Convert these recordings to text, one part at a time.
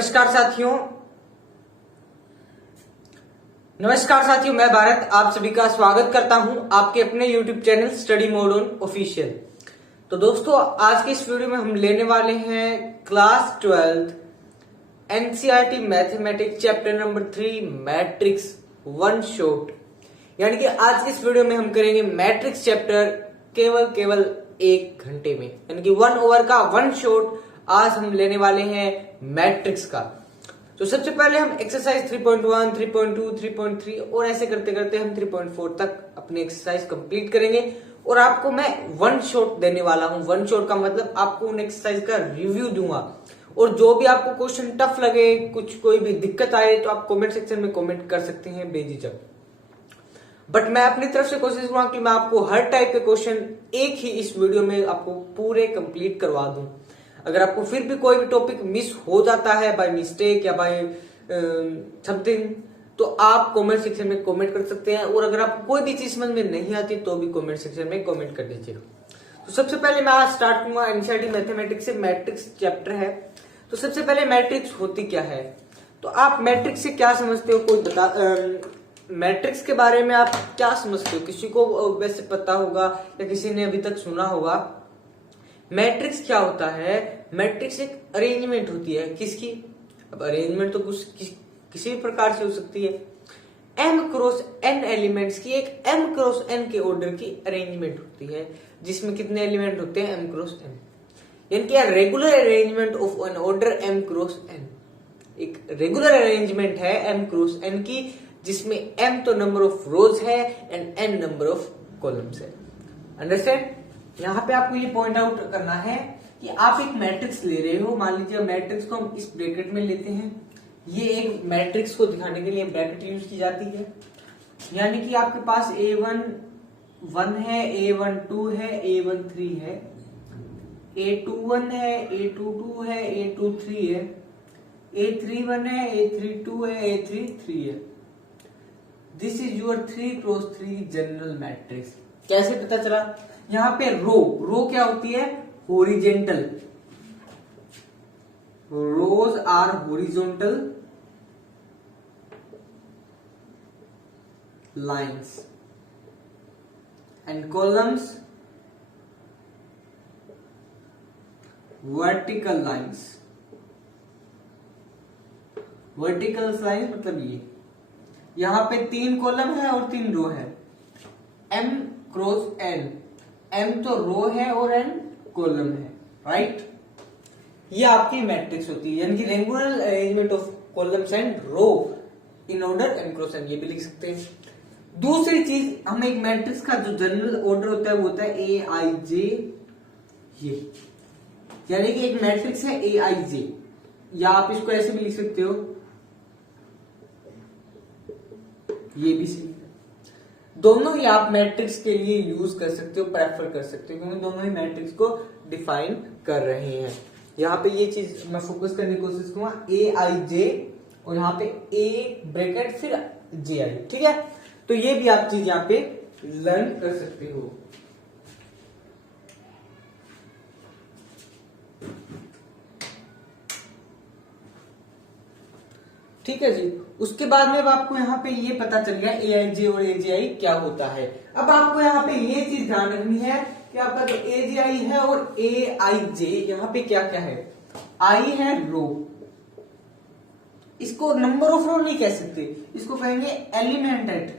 नमस्कार साथियों मैं भारत आप सभी का स्वागत करता हूं आपके अपने YouTube channel study mode on official. तो दोस्तों आज के इस वीडियो में हम लेने वाले हैं class 12 NCERT mathematics chapter number 3 matrix one shot. यानी कि आज के इस वीडियो में हम करेंगे मैट्रिक्स चैप्टर केवल 1 घंटे में, यानी कि 1 ओवर का वन शॉट आज हम लेने वाले हैं मैट्रिक्स का। तो सबसे पहले हम एक्सरसाइज 3.1, 3.2, 3.3 और ऐसे करते करते हम 3.4 तक अपनी एक्सरसाइज कंप्लीट करेंगे और आपको मैं वन शॉट देने वाला हूं। वन शॉट का मतलब आपको उन एक्सरसाइज का रिव्यू दूंगा और जो भी आपको क्वेश्चन टफ लगे, कोई भी दिक्कत आए तो आप कमेंट सेक्शन में कमेंट कर सकते हैं बेझिझक। बट मैं अपनी तरफ से कोशिश करूंगा कि मैं आपको हर टाइप के क्वेश्चन एक ही इस वीडियो में आपको पूरे कंप्लीट करवा दूं। अगर आपको फिर भी कोई भी टॉपिक मिस हो जाता है बाय मिस्टेक या बाय समथिंग, तो आप कमेंट सेक्शन में कमेंट कर सकते हैं। और अगर आपको कोई भी चीज समझ में नहीं आती तो भी कमेंट सेक्शन में कमेंट कर दीजिएगा। तो सबसे पहले मैं आज स्टार्ट करूंगा एनसीईआरटी मैथमेटिक्स से। मैट्रिक्स चैप्टर है। तो सबसे पहले मैट्रिक्स होती क्या है, तो आप मैट्रिक्स से क्या समझते हो, कोई बता मैट्रिक्स के बारे में आप क्या समझते हो? किसी को वैसे पता होगा या किसी ने अभी तक सुना होगा। मैट्रिक्स क्या होता है? मैट्रिक्स एक अरेंजमेंट होती है। किसकी? अब अरेंजमेंट तो किसी भी प्रकार से हो सकती है। m क्रॉस n एलिमेंट्स की एक m क्रॉस n के ऑर्डर की अरेंजमेंट होती है, जिसमें कितने एलिमेंट होते हैं? m क्रॉस n, यानी कि regular arrangement of an order m cross n। एक रेगुलर अरेंजमेंट है m क्रॉस n की, जिसमें m तो नंबर ऑफ रोज है and n number of columns है। अंडरस्टैंड? यहाँ पे आपको ये पॉइंट आउट करना है कि आप एक मैट्रिक्स ले रहे हो। मान लीजिए मैट्रिक्स को हम इस ब्रैकेट में लेते हैं। ये एक मैट्रिक्स को दिखाने के लिए ब्रैकेट यूज की जाती है। यानी कि आपके पास A1 1 है, A1 2 है, A1 3 है, A2 1 है, A2 2 है, A2 3 है, A3 1 है, A3 2 है, A3 3 है। This is your 3x3 general matrix. कैसे पता चला? यहां पे रो क्या होती है? Horizontal. Rows are horizontal lines and columns vertical lines. Vertical lines मतलब ये यहां पे 3 कॉलम है और 3 रो है। m क्रॉस n, m तो रो है और n कॉलम है, राइट? ये आपकी मैट्रिक्स होती है, यानी कि regular arrangement of columns and row in order m cross n, ये भी लिख सकते हैं। दूसरी चीज, हम एक मैट्रिक्स का जो जनरल ऑर्डर होता है वो होता है a i j। ये यानी कि एक मैट्रिक्स है a i j, या आप इसको ऐसे भी लिख सकते हो, ये भी सही है। दोनों ही आप मैट्रिक्स के लिए यूज कर सकते हो, प्रेफर कर सकते हो, क्योंकि दोनों ही मैट्रिक्स को डिफाइन कर रहे हैं। यहाँ पे ये चीज मैं फोकस करने की कोशिश करूंगा, ए आई जे और यहाँ पे ए ब्रैकेट फिर जे आई, ठीक है? तो ये भी आप चीज यहाँ पे लर्न कर सकते हो। ठीक है जी। उसके बाद में अब आपको यहाँ पे ये पता चल गया ए आई जे और ए जे आई क्या होता है। अब आपको यहाँ पे ये चीज ध्यान रखनी है कि आपका जो ए जे आई है और ए आई जे, यहाँ पे क्या क्या है? आई है रो, इसको नंबर ऑफ रो नहीं कह सकते, इसको कहेंगे element at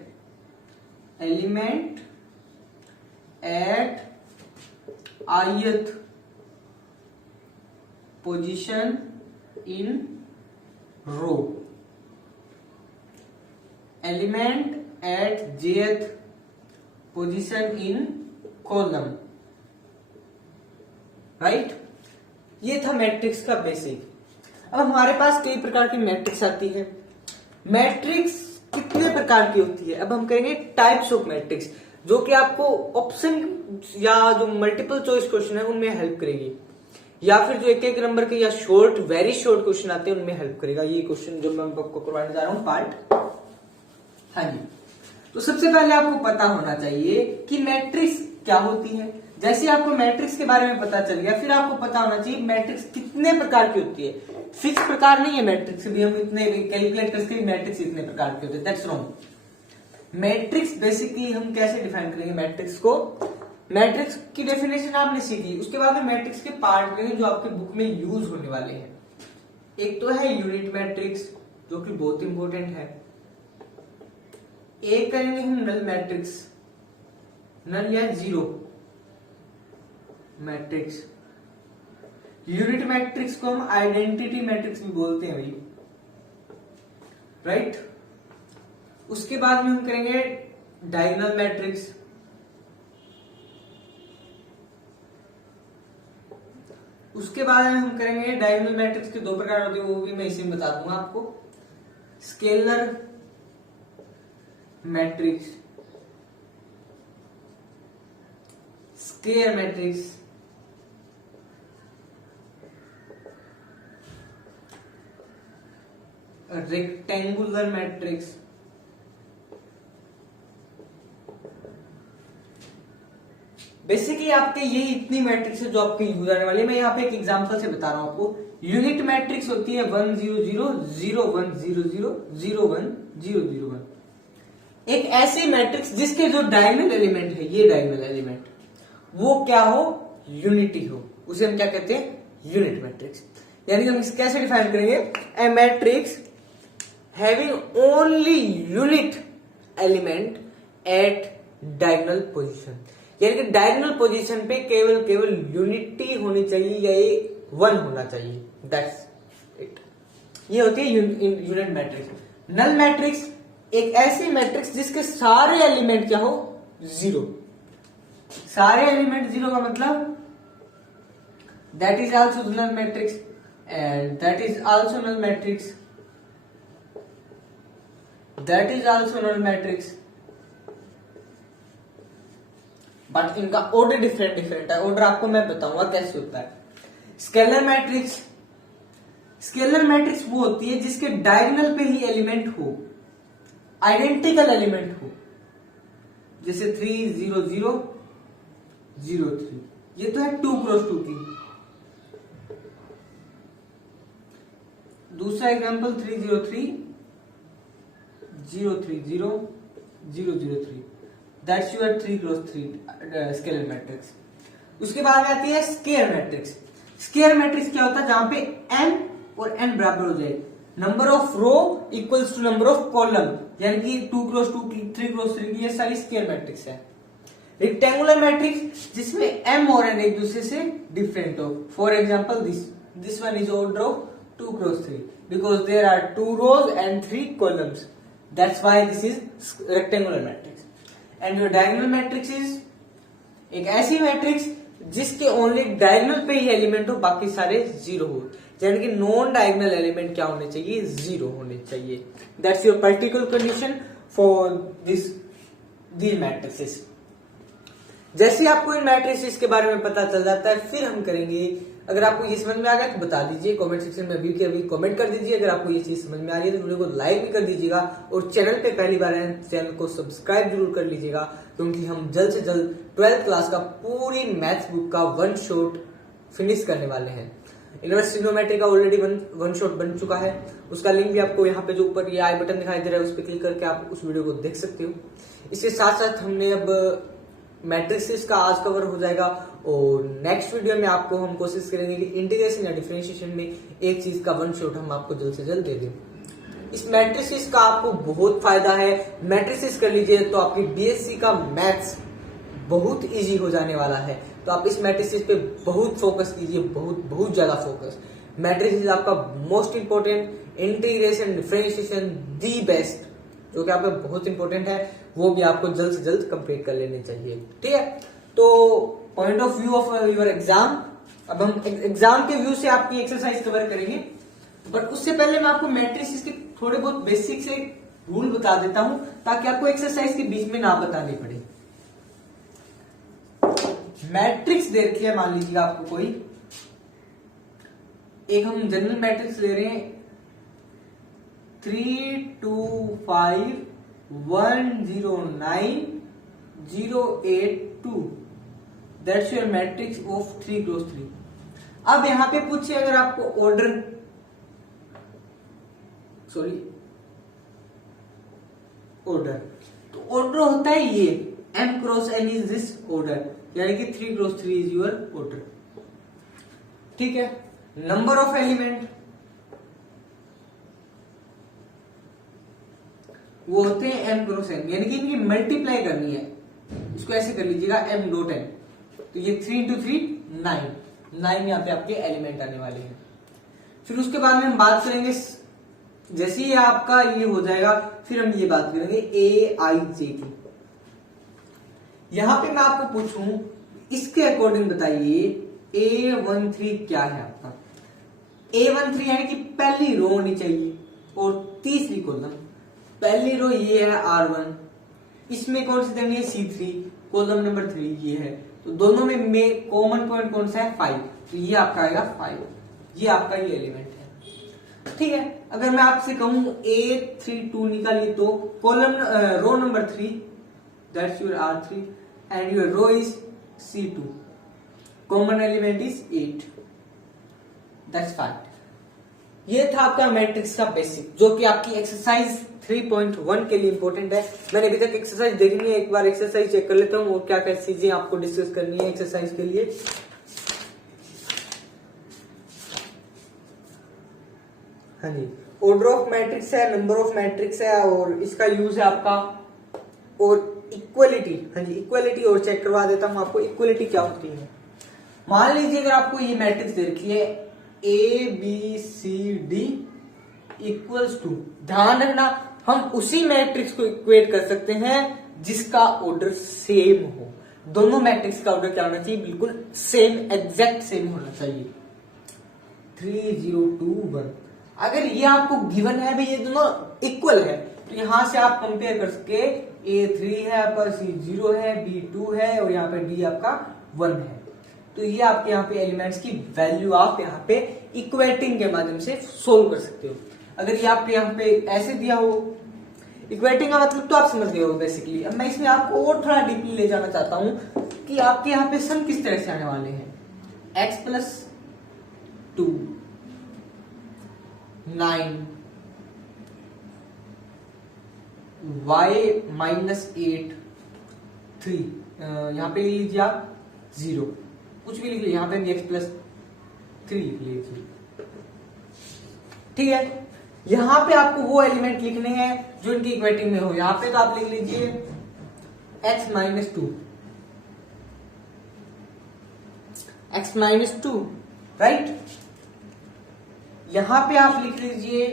ith position in row, element at jth position in column, right? ये था मैट्रिक्स का बेसिक। अब हमारे पास कई प्रकार की मैट्रिक्स आती है। मैट्रिक्स कितने प्रकार की होती है? अब हम करेंगे टाइप्स ऑफ मैट्रिक्स, जो कि आपको ऑप्शन या जो मल्टीपल चॉइस क्वेश्चन है उनमें हेल्प करेगी, या फिर जो एक नंबर के या शॉर्ट वेरी शॉर्ट क्वेश्चन आते हैं उनमें हेल्प करेगा। ये क्वेश्चन जो मैं आपको करवाने जा रहा हूं पार्ट। हाँ जी। तो सबसे पहले आपको पता होना चाहिए कि मैट्रिक्स क्या होती है। जैसे आपको मैट्रिक्स के बारे में पता चल गया, फिर आपको पता होना चाहिए मैट्रिक्स कितने प्रकार की होती है। फिक्स प्रकार नहीं है मैट्रिक्स भी, हम इतने कैलकुलेट करके मैट्रिक्स इतने प्रकार के होते हैं, दैट्स रॉन्ग। मैट्रिक्स बेसिकली हम कैसे डिफाइन करेंगे मैट्रिक्स को, मैट्रिक्स की डेफिनेशन आपने सीखी, उसके बाद में मैट्रिक्स के पार्ट करेंगे जो आपके बुक में यूज होने वाले हैं। एक तो है यूनिट मैट्रिक्स जो कि बहुत इंपॉर्टेंट है, एक करेंगे हम नल मैट्रिक्स, नल या जीरो मैट्रिक्स। यूनिट मैट्रिक्स को हम आइडेंटिटी मैट्रिक्स भी बोलते हैं भाई, राइट। उसके बाद में हम करेंगे डायगोनल मैट्रिक्स, उसके बाद में हम करेंगे डायगोनल मैट्रिक्स के दो प्रकार होते हैं, वो भी मैं इसी में बता दूंगा आपको। Scalar matrix, square matrix, rectangular matrix, basically आपके ये इतनी मैट्रिक्स है जो आपके यूज आने वाली है। मैं यहाँ पे एक एग्जांपल से बता रहा हूं आपको। यूनिट मैट्रिक्स होती है 1 0 0 0 1 0 0 0 1 0 0 1। एक ऐसी मैट्रिक्स जिसके जो डायगोनल एलिमेंट है, ये डायगोनल एलिमेंट वो क्या हो, यूनिटी हो, उसे हम क्या कहते हैं, यूनिट मैट्रिक्स। यानी कि हम इसे कैसे डिफाइन करेंगे, a matrix having only unit element at diagonal position. यानी कि डायगोनल पोजीशन पे केवल यूनिटी होनी चाहिए या ये 1 होना चाहिए, दैट्स इट। ये होती है यूनिट मैट्रिक्स। नल मैट्रिक्स एक ऐसी मैट्रिक्स जिसके सारे एलिमेंट क्या हो, जीरो। सारे एलिमेंट जीरो का मतलब that is also null matrix and that is also null matrix, that is also null matrix. But इनका ऑर्डर डिफरेंट है। ऑर्डर आपको मैं बताऊंगा कैसे होता है। स्केलर मैट्रिक्स, स्केलर मैट्रिक्स वो होती है जिसके डायगोनल पे ही एलिमेंट हो, आइडेंटिकल एलिमेंट हो, जैसे 3 0 0 0 3। ये तो है 2 क्रॉस 2 की। दूसरा example 3 0 3 0 3 0 0 0 3। That's your 3 cross 3 scalar matrix. उसके बाद में आती है स्क्वायर मैट्रिक्स। स्क्वायर मैट्रिक्स क्या होता है, जहां पे n और n बराबर हो जाए, number of row equals to number of column, यानी कि 2 क्रॉस 2 की, 3 क्रॉस 3 की, ये सारी स्क्वायर मैट्रिक्स है। रेक्टेंगुलर मैट्रिक्स जिसमें m और n एक दूसरे से डिफरेंट हो, for example this one is order of 2 cross 3 because there are 2 rows and 3 columns, that's why this is rectangular matrix। And your diagonal matrix is एक ऐसी matrix जिसके only diagonal पे ही element हो, बाकी सारे जीरो हो, यानी कि नॉन डायगोनल एलिमेंट क्या होने चाहिए, जीरो होने चाहिए। That's your particular condition for these matrixes. जैसे आपको इन मैट्रिक्सेस के बारे में पता चल जाता है, फिर हम करेंगे, अगर आपको ये समझ में आ गया तो बता दीजिए कमेंट सेक्शन में, अभी के अभी कमेंट कर दीजिए। अगर आपको ये चीज समझ में आ रही है तो वीडियो को लाइक भी कर दीजिएगा, और चैनल पे पहली बार है चैनल को सब्सक्राइब जरूर कर लीजिएगा, क्योंकि हम जल्द से जल्द 12th क्लास का पूरी मैथ्स बुक का 1 शॉट फिनिश करने वाले हैं। इनवर्स ट्रिग्नोमेट्री का ऑलरेडी 1 शॉट बन चुका है, उसका लिंक भी आपको यहाँ पे जो ऊपर ये आई बटन दिखाई दे रहा है उस पर क्लिक करके आप उस वीडियो को देख सकते हो। इसके साथ साथ हमने अब मैट्रिक्सेस का आज कवर हो जाएगा, और नेक्स्ट वीडियो में आपको हम कोशिश करेंगे कि इंटीग्रेशन या डिफरेंशिएशन में एक चीज का 1 शॉट हम आपको जल्द से जल्द दे दें। इस मैट्रिक्स का आपको बहुत फायदा है, मैट्रिक्स कर लीजिए तो आपकी बीएससी का मैथ्स बहुत इजी हो जाने वाला है। तो आप इस मैट्रिक्स पे बहुत फोकस कीजिए, बहुत ज्यादा फोकस। मैट्रिक्स आपका most important, integration differentiation the best, जो कि आपका बहुत इंपॉर्टेंट है, वो भी आपको जल्द से जल्द कंप्लीट कर लेने चाहिए। ठीक है, तो point of view of your exam, अब हम एग्जाम के व्यू से आपकी एक्सरसाइज कवर करेंगे, बट उससे पहले मैं आपको मैट्रिक्स के थोड़े बहुत बेसिक से रूल बता देता हूं, ताकि आपको एक्सरसाइज के बीच में ना बतानी पड़े। मैट्रिक्स दे रखी है, मान लीजिए आपको कोई एक, हम जनरल मैट्रिक्स ले रहे हैं 3 2 5 1 0 9 0 8 2, that's your matrix of 3 cross 3। अब यहां पे पूछे अगर आपको ऑर्डर तो ऑर्डर होता है ये m cross n is this order, यानी कि 3 क्रॉस 3 इज योर ऑर्डर। ठीक है, नंबर ऑफ एलिमेंट वो होते हैं m क्रॉस n, यानी कि इनकी मल्टीप्लाई करनी है। इसको ऐसे कर लीजिएगा m डॉट n, तो ये 3 इंटू 3 9 यहाँ पे आपके एलिमेंट आने वाले हैं। फिर उसके बाद में हम बात करेंगे, जैसे ही आपका ये हो जाएगा फिर हम ये बात करेंगे ए आई जे की। यहां पे मैं आपको पूछूं इसके अकॉर्डिंग बताइए A13 क्या है आपका। A13 यानी कि पहली रो होनी चाहिए और तीसरी कॉलम। पहली रो ये है R1, इसमें कौन सी देनी है C3, कॉलम नंबर 3 ये है, तो दोनों में कॉमन पॉइंट कौन सा है 5, तो ये आपका आएगा 5, ये आपका ये एलिमेंट है। ठीक है, अगर मैं आपसे कहूं A32 निकालिए तो column row number 3 that's your R3 and your row is C2, common element is 8, that's fact. ये था आपका मैट्रिक्स का बेसिक, जो कि आपकी एक्सरसाइज 3.1 के लिए इंपॉर्टेंट है। मैंने अभी तक एक्सरसाइज देखनी है, एक बार एक्सरसाइज चेक कर लेता हूँ और क्या क्या चीजें आपको डिस्कस करनी है एक्सरसाइज के लिए। हाँ जी, ऑर्डर ऑफ मैट्रिक्स है, नंबर ऑफ मैट्रिक्स है और इसका यूज है आपका, और इक्वलिटी। हाँ जी, इक्वलिटी और चेक करवा देता हूं आपको, इक्वलिटी क्या होती है। मान लीजिए अगर आपको ये मैट्रिक्स दे रखी है ABCD इक्वल्स टू, ध्यान रखना हम उसी मैट्रिक्स को इक्वेट कर सकते हैं जिसका ऑर्डर सेम हो। दोनों मैट्रिक्स का ऑर्डर क्या होना चाहिए, बिल्कुल सेम, एग्जैक्ट सेम होना चाहिए। 3 0 2 1। अगर ये आपको गिवन है भाई ये दोनों इक्वल है, तो यहां से आप कंपेयर कर सके A3 है आपका, C0 है, B2 है और यहाँ पे D आपका 1 है। तो ये आपके यहाँ पे एलिमेंट्स की वैल्यू आप यहाँ पे इक्वेटिंग के माध्यम से सोल्व कर सकते हो। अगर ये आपके यहाँ पे ऐसे दिया हो, इक्वेटिंग का मतलब तो आप समझ गए हो बेसिकली। अब मैं इसमें आपको और थोड़ा डीपली ले जाना चाहता हूं कि आपके यहाँ पे सम किस तरह से आने वाले हैं। x प्लस 2 9 y माइनस 8 3, यहां पे लिख लीजिए आप 0, कुछ भी लिख लीजिए, यहां पे भी x प्लस 3 लिख लीजिए। ठीक है, यहां पे आपको वो एलिमेंट लिखने हैं जो इनकी इक्वेटिंग में हो। यहां पे तो आप लिख लीजिए x minus 2, x minus 2, right. यहां पे आप लिख लीजिए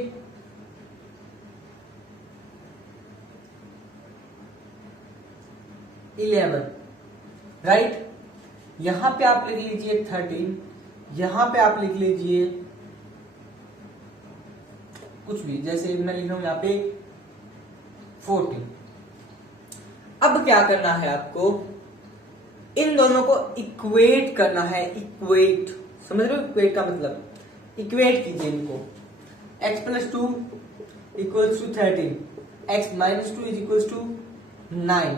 इलेवन, राइट। यहां पे आप लिख लीजिए 13, यहां पे आप लिख लीजिए कुछ भी, जैसे मैं लिख रहा हूं यहां पे 14। अब क्या करना है आपको, इन दोनों को इक्वेट करना है। इक्वेट, समझ रहे हो इक्वेट का मतलब, इक्वेट कीजिए इनको। x plus 2 equals to 13, x minus 2 is equals to 9।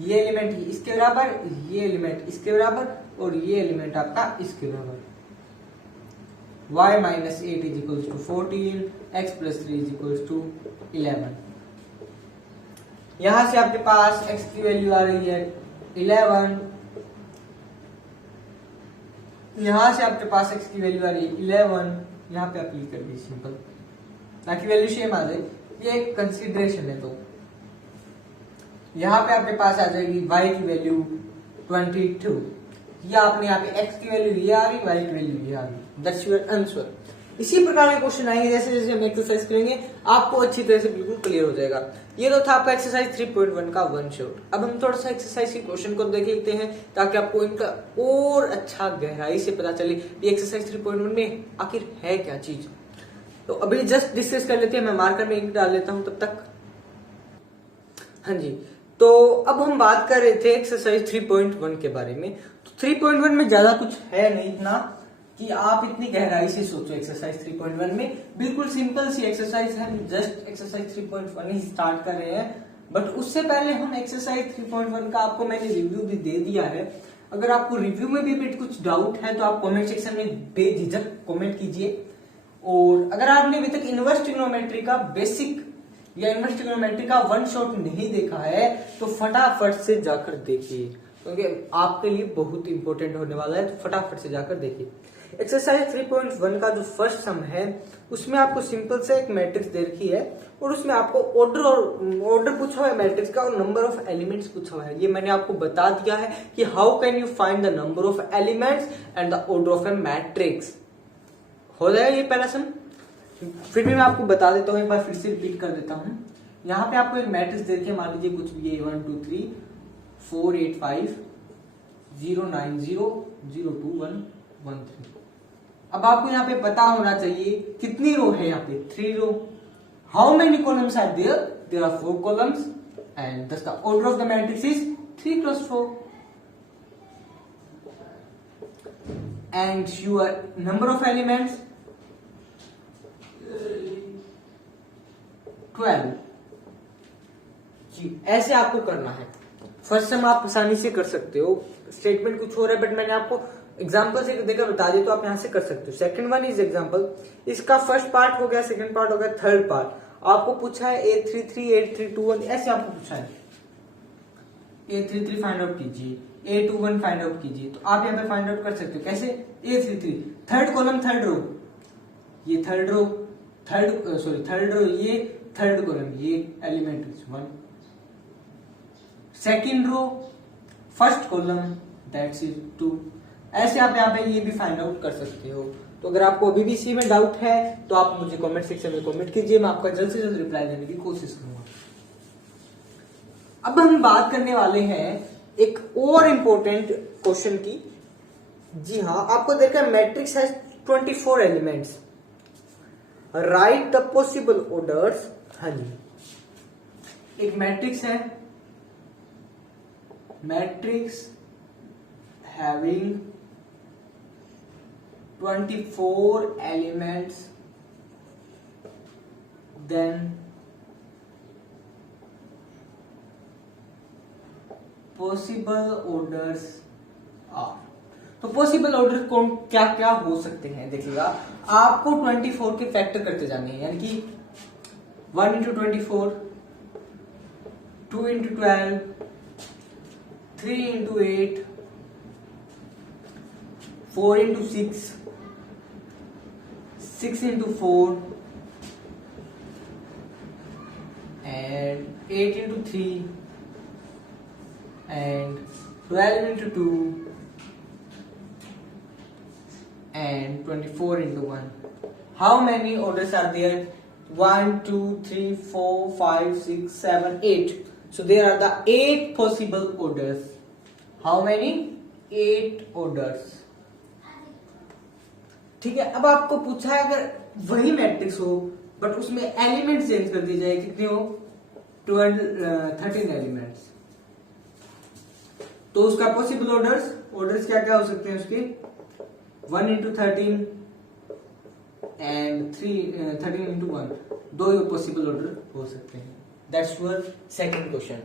ये एलिमेंट इसके बराबर, ये एलिमेंट इसके बराबर और ये एलिमेंट आपका इसके बराबर। y minus 8 is equals to 14, x plus 3 is equals to 11। यहां से आपके पास x की वैल्यू आ रही है 11, यहां से आपके पास x की वैल्यू आ रही है 11, यहां पे आप लिख कर दीजिए सिंपल, ताकि वैल्यू सेम आ जाए। ये एक कंसीडरेशन है। तो यहां पे आपके पास आ जाएगी y की वैल्यू 22, या आपने यहाँ पे x की वैल्यू ये आ गई, y की वैल्यू ये आ गई, दैट्स योर आंसर। इसी प्रकार के क्वेश्चन आएंगे जैसे जैसे हम एक्सरसाइज करेंगे, आपको अच्छी तरह से बिल्कुल क्लियर हो जाएगा। ये तो था आपका एक्सरसाइज 3.1 का वन शॉट। अब हम थोड़ा सा एक्सरसाइज के क्वेश्चन को देख लेते हैं ताकि आपको इनका और अच्छा गहराई से पता चले ये एक्सरसाइज 3.1 में आखिर है क्या चीज। तो अभी जस्ट डिस्कस कर लेते हैं, मैं मार्कर में इंक डाल लेता हूं तब तक। हाँ जी, तो अब हम बात कर रहे थे एक्सरसाइज 3.1 के बारे में। तो 3.1 में ज्यादा कुछ है नहीं इतना कि आप इतनी गहराई से सोचो। एक्सरसाइज 3.1 में बिल्कुल सिंपल सी एक्सरसाइज है, हम जस्ट एक्सरसाइज 3.1 ही स्टार्ट कर रहे हैं। बट उससे पहले हम एक्सरसाइज 3.1 का आपको मैंने रिव्यू भी दे दिया है। अगर आपको रिव्यू में भी कुछ डाउट है तो आप कमेंट सेक्शन में बेझिझक कमेंट कीजिए। और अगर आपने अभी तक इनवर्स ट्रिग्नोमेट्री का बेसिक या इनवर्स ट्रिग्नोमेट्री का वन शॉट नहीं देखा है तो फटाफट से जाकर देखिए, क्योंकि आपके लिए बहुत इंपॉर्टेंट होने वाला है। तो फटाफट से जाकर देखिए। एक्सरसाइज 3.1 का जो फर्स्ट सम है उसमें आपको सिंपल से एक मैट्रिक्स दे रखी है और उसमें आपको ऑर्डर पूछा हुआ है मैट्रिक्स का और नंबर ऑफ एलिमेंट्स पूछा हुआ है। ये मैंने आपको बता दिया है कि how can you find the number of elements and the order of A matrix. हो जाएगा ये पहला सम। फिर भी मैं आपको बता देता हूँ, एक बार फिर से रिपीट कर देता हूँ। यहाँ पे आपको एक मैट्रिक्स दे रखी है, मान लीजिए कुछ भी है 1 2 3 4 8 5 0 9 0 0 2 1 1 3। अब आपको यहाँ पे पता होना चाहिए कितनी रो है, यहाँ पे 3 row. How many columns are there? There are 4 columns and thus the order of the matrix is 3 cross 4 and your number of elements 12। जी ऐसे आपको करना है। फर्स्ट सम आप आसानी से कर सकते हो, स्टेटमेंट कुछ हो रहा है बट मैंने आपको एग्जाम्पल से देकर बता दी तो आप यहां से कर सकते हो। सेकंड वन इज एग्जाम्पल, इसका फर्स्ट पार्ट हो गया, सेकंड पार्ट हो गया, थर्ड पार्ट आपको पूछा है 833 8321 ऐसे आपको पूछा है 833 फाइंड आउट कीजिए, 821 फाइंड आउट कीजिए। तो आप यहाँ पे फाइंड आउट कर सकते हो कैसे? 833 थर्ड कॉलम थर्ड रो, ये थर्ड रो थर्ड रो, ये थर्ड कॉलम, ये element 1, second row first column that's is 2। ऐसे आप यहाँ पे ये भी फाइंड आउट कर सकते हो। तो अगर आपको अभी भी इसी में डाउट है तो आप मुझे कमेंट सेक्शन में कमेंट कीजिए, मैं आपका जल्द से जल्द रिप्लाई देने की कोशिश करूंगा। अब हम बात करने वाले हैं एक और इंपॉर्टेंट क्वेश्चन की। जी हाँ, आपको देखा मैट्रिक्स है 24 elements, right the possible orders. हाँ जी, एक मैट्रिक्स है, matrix having 24 elements, then possible orders are। तो पॉसिबल ऑर्डर कौन क्या क्या हो सकते हैं देखिएगा। आपको 24 के फैक्टर करते जाने हैं, यानी कि 1 into 24, 2 into 12, 3 into 8, 4 into 6, 6 into 4 and 8 into 3 and 12 into 2 and 24 into 1. How many orders are there? 1 2 3 4 5 6 7 8. So there are the 8 possible orders. How many? 8 orders. ठीक है। अब आपको पूछा है अगर वही मैट्रिक्स हो बट उसमें एलिमेंट चेंज कर दिए जाए, कितने हो? 13 एलिमेंट्स, तो उसका पॉसिबल ऑर्डर्स क्या क्या हो सकते हैं उसके? 1 into 13 and 13 into 1, 2 possible order हो सकते हैं। That's your second question.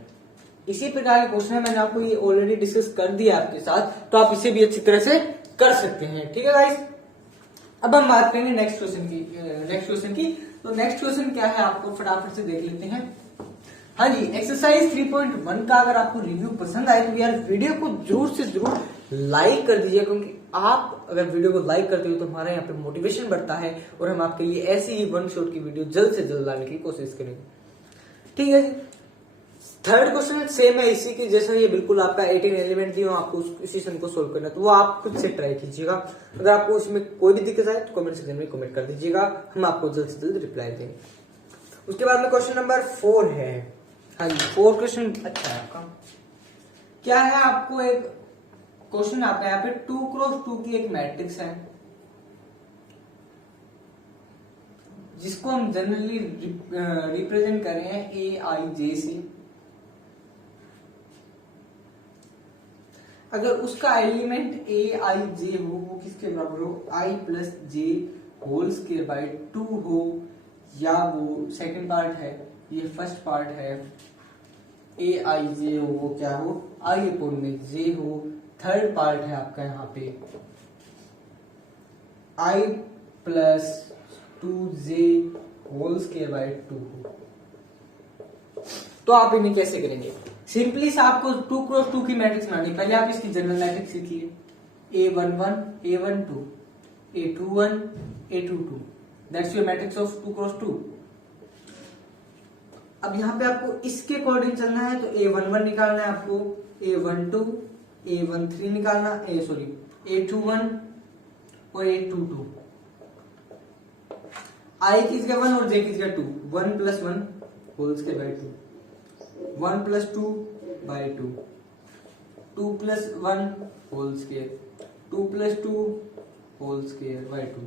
इसी प्रकार के क्वेश्चन है, मैंने आपको ये ऑलरेडी डिस्कस कर दिया आपके साथ, तो आप इसे भी अच्छी तरह से कर सकते हैं। ठीक है गाइस, अब हम बात करेंगे नेक्स्ट क्वेश्चन की। तो नेक्स्ट क्वेश्चन क्या है आपको फटाफट से देख लेते हैं। हाँ जी, एक्सरसाइज 3.1 का अगर आपको रिव्यू पसंद आए तो यार वीडियो को जरूर से जरूर लाइक कर दीजिए, क्योंकि आप अगर वीडियो को लाइक करते हो तो हमारा यहाँ पे मोटिवेशन बढ़ता है और हम आपके लिए ऐसी ही वन शॉट की वीडियो जल्द से जल्द लाने की कोशिश करेंगे। ठीक है जी। थर्ड क्वेश्चन सेम है इसी की जैसा, ये बिल्कुल आपका 18 एलिमेंट दिए, आपको इसी सम को सोल्व करना है, तो वो आप खुद से ट्राई कीजिएगा। अगर आपको इसमें कोई भी दिक्कत आए तो कमेंट सेक्शन में कमेंट कर दीजिएगा, हम आपको जल्द से जल्द रिप्लाई देंगे। उसके बाद में क्वेश्चन नंबर 4 है। हाँ जी, 4 क्वेश्चन अच्छा है आपका। क्या है, आपको एक क्वेश्चन आता है यहाँ पे 2x2 की एक मैट्रिक्स है जिसको हम जनरली रिप्रेजेंट कर रहे हैं AIJ से। अगर उसका एलिमेंट AIJ हो, वो किसके बराबर हो? I plus J whole square by 2 हो, या वो सेकंड पार्ट है, ये फर्स्ट पार्ट है, AIJ हो वो क्या हो? I अपॉन में J हो, थर्ड पार्ट है आपका यहाँ पे i plus 2j whole square by 2। तो आप इन्हें कैसे करेंगे? सिंपली से आपको 2x2 की मैट्रिक्स बनानी। पहले आप इसकी जनरल मैट्रिक्स लिखिए, a11 a12 a21 a22, that's your matrix of 2x2। अब यहाँ पे आपको इसके अकॉर्डिंग चलना है, तो a11 निकालना है आपको, a12 a13 निकालना, a21 और a22। i की जगह 1 और j की जगह 2, 1 plus 1 whole square by 2, 1 plus 2 by 2, 2 plus 1 whole square, 2 plus 2 whole square by 2,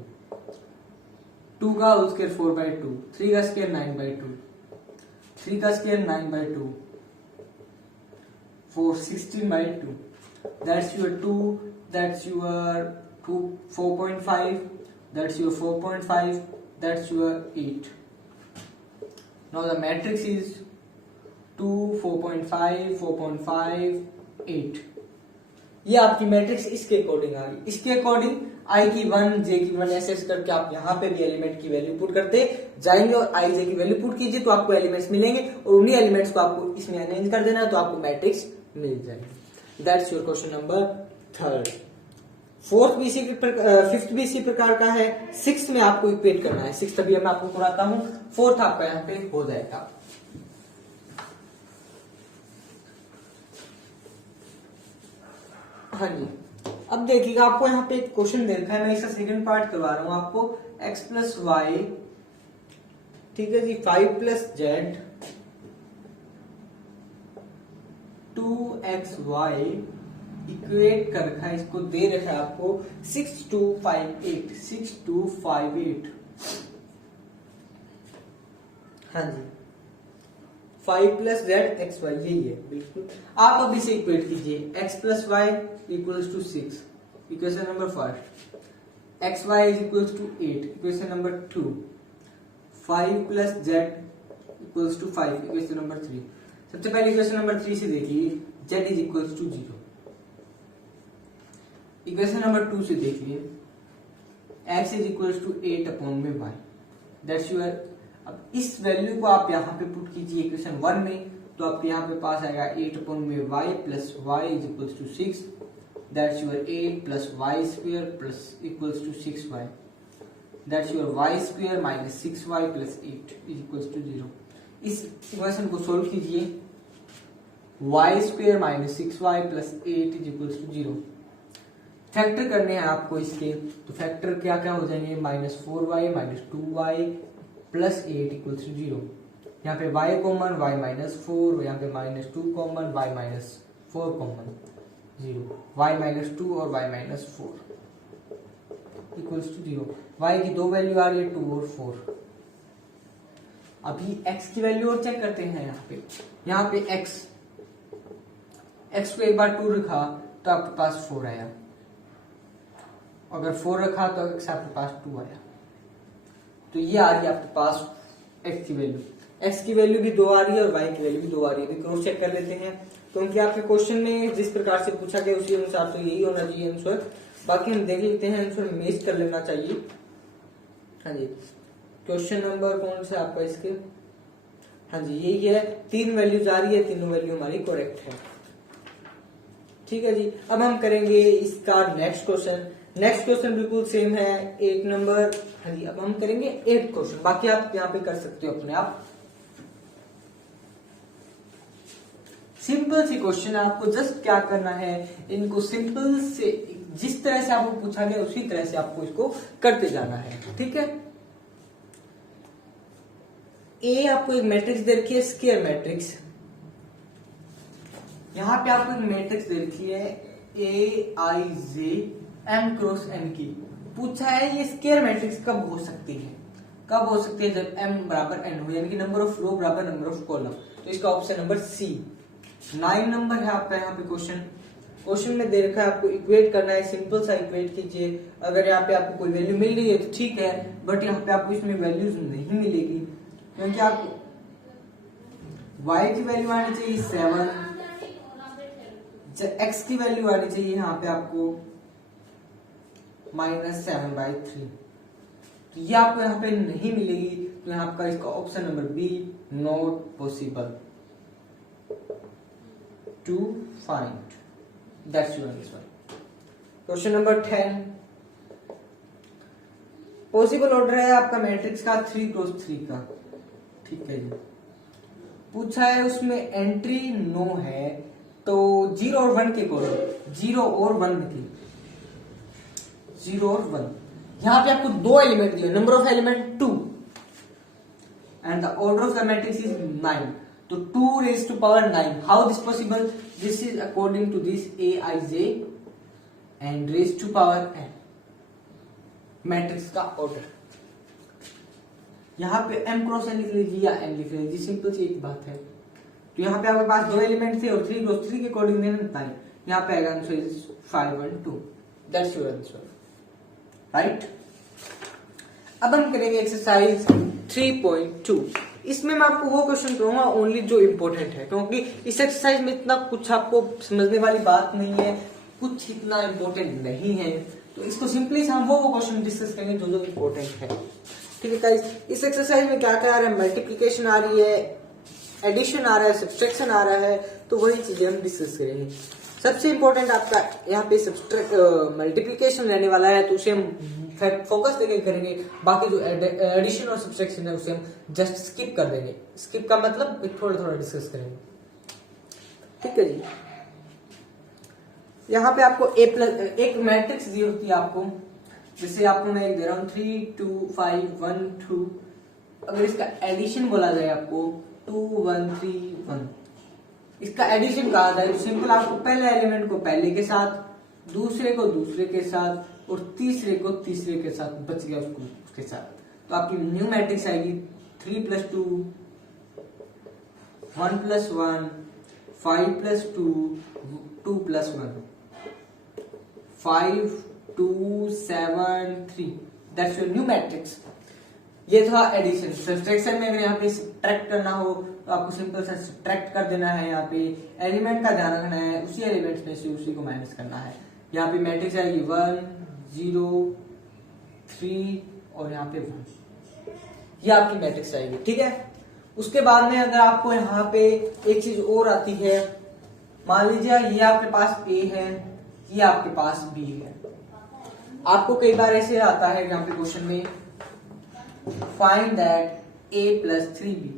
2 का होल स्क्वायर 4 बाय 2, 3 का स्क्वायर 9 बाय 2, 3 का square 9 by 2, 4 16 by 2, that's your 2, that's your 2 4.5, that's your 4.5, that's your 8. Now the matrix is 2 4.5 4.5 8। ये आपकी matrix इसके according आ गई। इसके according i की 1 j की 1 ऐसे करके आप यहाँ पे भी एलिमेंट की वैल्यू पुट करते जाएंगे और i j की वैल्यू पुट कीजिए तो आपको एलिमेंट्स मिलेंगे और उन्हीं एलिमेंट्स को आपको इसमें अरेंज कर देना है तो आपको मैट्रिक्स मिल जाएगी। That's your question number 3। Fifth भी इसी प्रकार का है। 6th में आपको इक्वेट करना है। 6th अभी मैं आपको कराता हूँ, 4th आपका यहाँ पे हो जाएगा। हाँ जी, अब देखिएगा आपको यहाँ पे एक क्वेश्चन दे रखा है, मैं इसका सेकंड पार्ट करवा रहा हूँ आपको। x प्लस वाई, ठीक है जी, 5 प्लस जेड 2xy इक्वेट कर रखा है, इसको दे रखा है आपको 6258। हाँ जी, 5 प्लस जेड एक्स वाई, यही है बिल्कुल। आप अब इसे इक्वेट कीजिए, x plus Y equals to 6, equation number first. X Y is equals to 8, equation number 2। 5 plus Z equals to 5, equation number 3। सबसे पहले इक्वेशन नंबर 3 से देखिए, z is equals to 0। Equation number 2 से देखिए, x is equals to 8 upon में y, that's your. अब इस value को आप यहाँ पे पुट कीजिए इक्वेशन 1 में, तो आपके यहाँ पे पास आएगा 8 अपॉन में y plus y is equals to 6, that's your 8 plus y square plus equals to 6y, that's your y square minus 6y plus 8 is equals to 0। इस इक्वेशन को सोल्व कीजिए, y square minus 6y plus 8 is equals to 0। Factor करने हैं आपको इसके, तो factor क्या क्या हो जाएंगे, minus 4y minus 2y plus 8 equals to 0। यहाँ पे y कॉमन, y माइनस 4, यहाँ पे minus 2 common, y minus 4 common, 0, y minus 2 और y minus 4 equals to 0। y की दो वैल्यू आ रही है, 2 और 4। अभी x की वैल्यू और चेक करते हैं। यहाँ पे x को एक बार 2 रखा तो आपके पास 4 आया, अगर 4 रखा तो x आपके पास 2 आया, तो ये आ रही है आपके पास x की वैल्यू। x की वैल्यू भी 2 आ रही है और y की वैल्यू भी 2 आ रही है। क्रॉस चेक कर लेते हैं, क्योंकि आपके क्वेश्चन में जिस प्रकार से पूछा गया उसी अनुसार तो यही होना चाहिए आंसर। बाकी हम देख लेते हैं, आंसर मैच कर लेना चाहिए। हाँ जी, क्वेश्चन नंबर कौन सा आपका इसके, हाँ जी यही है। 3 वैल्यू जा रही है, तीनों वैल्यू हमारी करेक्ट है। ठीक है जी, अब हम करेंगे इसका नेक्स्ट क्वेश्चन। नेक्स्ट क्वेश्चन बिल्कुल सेम है, 8 नंबर। हाँ जी, अब हम करेंगे 8 क्वेश्चन, बाकी आप यहाँ पे कर सकते हो अपने आप। सिंपल सी क्वेश्चन है, आपको जस्ट क्या करना है, इनको सिंपल से जिस तरह से आपको पूछा गया उसी तरह से आपको इसको करते जाना है। ठीक है, ए आपको एक मैट्रिक्स दे रखी है, स्क्वायर मैट्रिक्स। यहाँ पे आपको एक मैट्रिक्स दे रखी है ए आई जे एम क्रॉस एन की। पूछा है ये स्क्वायर मैट्रिक्स कब हो सकती है, कब हो सकती है, जब m बराबर n हो, यानी कि नंबर ऑफ रो बराबर नंबर ऑफ कॉलम। तो इसका ऑप्शन नंबर सी। 9 नंबर है आपका यहाँ पे क्वेश्चन। क्वेश्चन में दे रखा है आपको इक्वेट करना है, सिंपल सा इक्वेट कीजिए। अगर यहाँ पे आपको कोई वैल्यू मिल रही है तो ठीक है, बट यहाँ पे आपको इसमें वैल्यूज नहीं मिलेगी, क्योंकि आपको y की वैल्यू आनी चाहिए 7, एक्स की वैल्यू आनी चाहिए यहाँ पे आपको -7/3। तो ये आपको यहाँ पे नहीं मिलेगी, तो यहाँ आपका इसका option number B, not possible to find. That's your answer. Question number 10, possible order है आपका मैट्रिक्स का 3x3 का, ठीक है जी। पूछा है उसमें एंट्री 9 है, तो 0 और 1 के कॉलम, 0 और 1 की, 0 और 1, यहां पे आपको 2 एलिमेंट दिए, number of element 2 and the order of the matrix is 9, तो 2 raised to power 9, how this possible? This is according to this Aij and raised to power n, matrix का ऑर्डर। यहाँ पे m क्रॉस n लिख लीजिए या n लिख लीजिए, सिंपल सी एक बात है। तो यहाँ पे आपके पास 2 एलिमेंट थे और 3 क्रॉस 3 के अकॉर्डिंग देना, यहाँ पे आएगा answer is 5 1 2। That's your answer, right. अब हम करेंगे एक्सरसाइज 3.2। इसमें मैं आपको वो क्वेश्चन करूंगा ओनली जो इम्पोर्टेंट है, क्योंकि इस एक्सरसाइज में इतना कुछ आपको समझने वाली बात नहीं है, कुछ इतना इम्पोर्टेंट नहीं है, तो इसको सिंपली हम वो क्वेश्चन डिस्कस करेंगे जो जो इम्पोर्टेंट है, ठीक है गाइस। इस एक्सरसाइज में क्या क्या आ रहा है, मल्टीप्लिकेशन आ रही है, एडिशन आ रहा है, सब्सट्रैक्शन आ रहा है, तो वही चीजें हम डिस्कस करेंगे। सबसे इंपॉर्टेंट आपका यहाँ पे मल्टीप्लिकेशन रहने वाला है, तो उसे हम फोकस देके करेंगे। बाकी जो एडिशन और सब्सट्रैक्शन है उसे हम जस्ट स्किप कर देंगे। स्किप का मतलब थोड़ा थोड़ा डिस्कस करेंगे, ठीक है जी। यहाँ पे आपको एक मैट्रिक्स दी होती है आपको, जैसे आपको मैं एक दे रहा हूँ 3 2 5 1 2, अगर इसका एडिशन बोला जाए आपको 2 1 3 1, इसका एडिशन कहा जाए तो सिंपल आपको पहले एलिमेंट को पहले के साथ, दूसरे को दूसरे के साथ और तीसरे को तीसरे के साथ, बच गया उसके साथ, तो आपकी न्यू मैट्रिक्स आएगी 3 + 2 1 + 1 5 + 2 2 + 1 5 2 7 3, दैट्स योर न्यू मैट्रिक्स। ये था एडिशन। सब्सट्रैक्शन में अगर यहाँ पे सब्ट्रैक्ट करना हो तो आपको सिंपल सा सब्ट्रैक्ट कर देना है, यहाँ पे एलिमेंट का ध्यान रखना है, उसी एलिमेंट में से उसी को माइनस करना है। यहाँ पे मैट्रिक्स आएगी 1 0 3 और यहाँ पे 1, ये आपकी मैट्रिक्स आएगी, ठीक है। उसके बाद में अगर आपको यहाँ पे एक चीज और आती है, मान लीजिए ये आपके पास A है, ये आपके पास B है। आपको कई बार ऐसे आता है यहाँ पे क्वेश्चन में, फाइंड दैट A + 3B,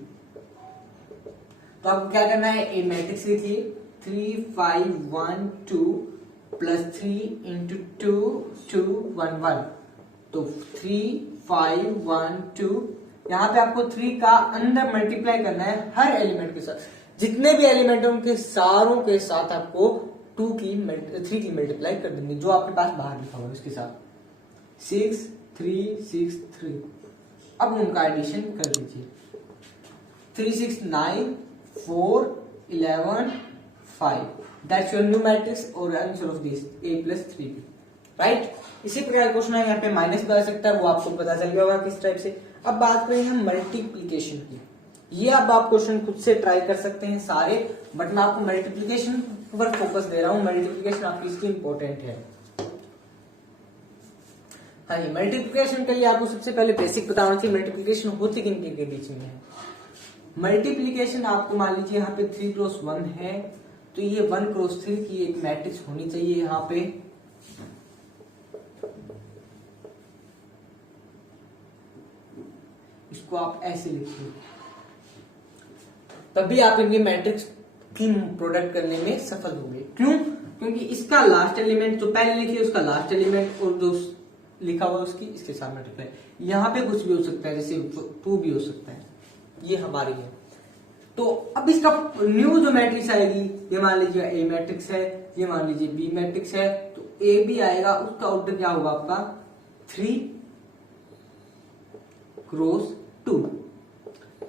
तो आपको क्या करना है, A मैट्रिक्स लिखिए 3 5 1 2 + 3 × 2 2 1 1, तो 3 5 1 2, यहाँ पे आपको 3 का अंदर मल्टीप्लाई करना है हर एलिमेंट के साथ, जितने भी एलिमेंट है उनके सारों के साथ आपको 3 की मल्टीप्लाई कर देंगे, जो आपके पास बाहर लिखा हुआ है उसके साथ 6 3 6 3। अब उनका एडिशन कर दीजिए 3 6 9 4 11 5, दैट्स योर न्यू मैट्रिक्स और answer of this A + 3B, right. इसी प्रकार क्वेश्चन है, यहाँ पे माइनस भी आ सकता है, वो आपको पता चल गया होगा किस टाइप से। अब बात करें हम मल्टीप्लीकेशन की, ये अब आप क्वेश्चन खुद से ट्राई कर सकते हैं सारे, बट मैं आपको मल्टीप्लीकेशन पर फोकस दे रहा हूँ। मल्टीप्लीकेशन आपकी इसकी इंपॉर्टेंट है। हाँ जी, मल्टीप्लिकेशन के लिए आपको सबसे पहले बेसिक बताना चाहिए मल्टीप्लिकेशन होती किन के बीच में है। मल्टीप्लिकेशन आपको मान लीजिए यहाँ पे 3 × 1 है, तो ये 1 × 3 की एक मैट्रिक्स होनी चाहिए यहाँ पे, इसको आप ऐसे लिखिए, तभी आप इनकी मैट्रिक्स की प्रोडक्ट करने में सफल होंगे। क्यों? क्योंकि इसका लास्ट एलिमेंट जो पहले लिखिए उसका लास्ट एलिमेंट और जो लिखा हुआ उसकी इसके साथ मल्टीप्लाई, यहाँ पे कुछ भी हो सकता है, जैसे 2 भी हो सकता है, ये हमारी है। तो अब इसका न्यू जो मैट्रिक्स आएगी, ये मान लीजिए A मैट्रिक्स है, ये मान लीजिए B मैट्रिक्स है, तो A भी आएगा, उसका ऑर्डर क्या होगा आपका 3 × 2,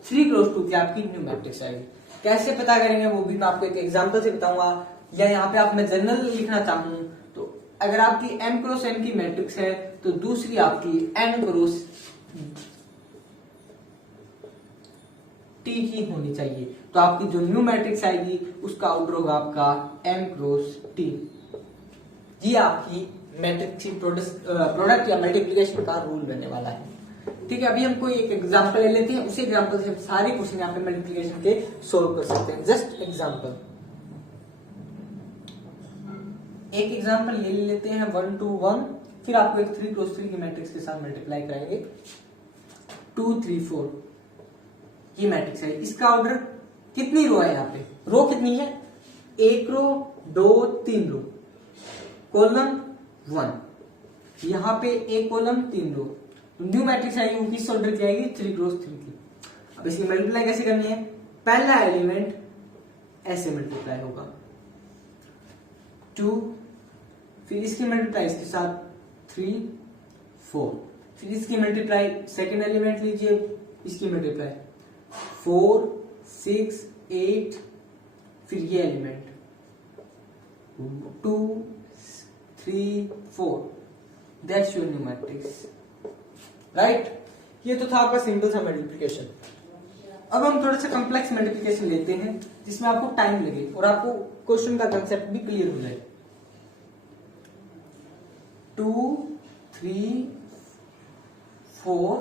3 × 2 की आपकी न्यू मैट्रिक्स आएगी। कैसे पता करेंगे वो भी मैं आपको एक एग्जांपल से बताऊंगा, या यहाँ पे आप मैं जनरल लिखना चाहूँ तो अगर आपकी m × n की मैट्रिक्स है तो दूसरी आपकी n × t की होनी चाहिए। तो आपकी जो न्यू मैट्रिक्स आएगी उसका आउटर होगा आपका m क्रॉस t। ये आपकी मैट्रिक्स की प्रोडक्ट या मल्टीप्लिकेशन का रूल बनने वाला है। ठीक है, अभी हम कोई एक एग्जांपल ले लेते हैं, उसी एग्जांपल से हम सारे क्वेश्चन यहाँ पे मल्टीप्लिकेशन के सोल्व कर सकते हैं। जस्ट एग्जांपल, एक एग्जांपल ले लेते हैं 1 2 1, फिर आपको एक 3 क्रॉस 3 की मैट्रिक्स के साथ मल्टीप्लाई कराएंगे 2 3 4। ये मैट्रिक्स है, इसका ऑर्डर कितनी रो है, यहाँ पे रो कितनी है, 1 रो 2 3 रो, कॉलम 1, यहाँ पे 1 कॉलम 3 रो। न्यू मैट्रिक्स आएगी वो किस ऑर्डर की आएगी, 3 क्रॉस 3 की। अब इसकी मल्टीप्लाई कैसे करनी है, पहला एलिमेंट ऐसे मल्टीप्लाई होगा 2, फिर इसकी मल्टीप्लाई इसके साथ 3 4, फिर इसकी मल्टीप्लाई सेकेंड एलिमेंट लीजिए, इसकी मल्टीप्लाई 4 6 8, फिर ये element 2 3 4, that's your new matrix, right. ये तो था आपका सिंपल सा मल्टीप्लिकेशन। अब हम थोड़ा सा कॉम्प्लेक्स मल्टीप्लिकेशन लेते हैं जिसमें आपको टाइम लगे और आपको क्वेश्चन का कंसेप्ट भी क्लियर हो जाए। 2 3 4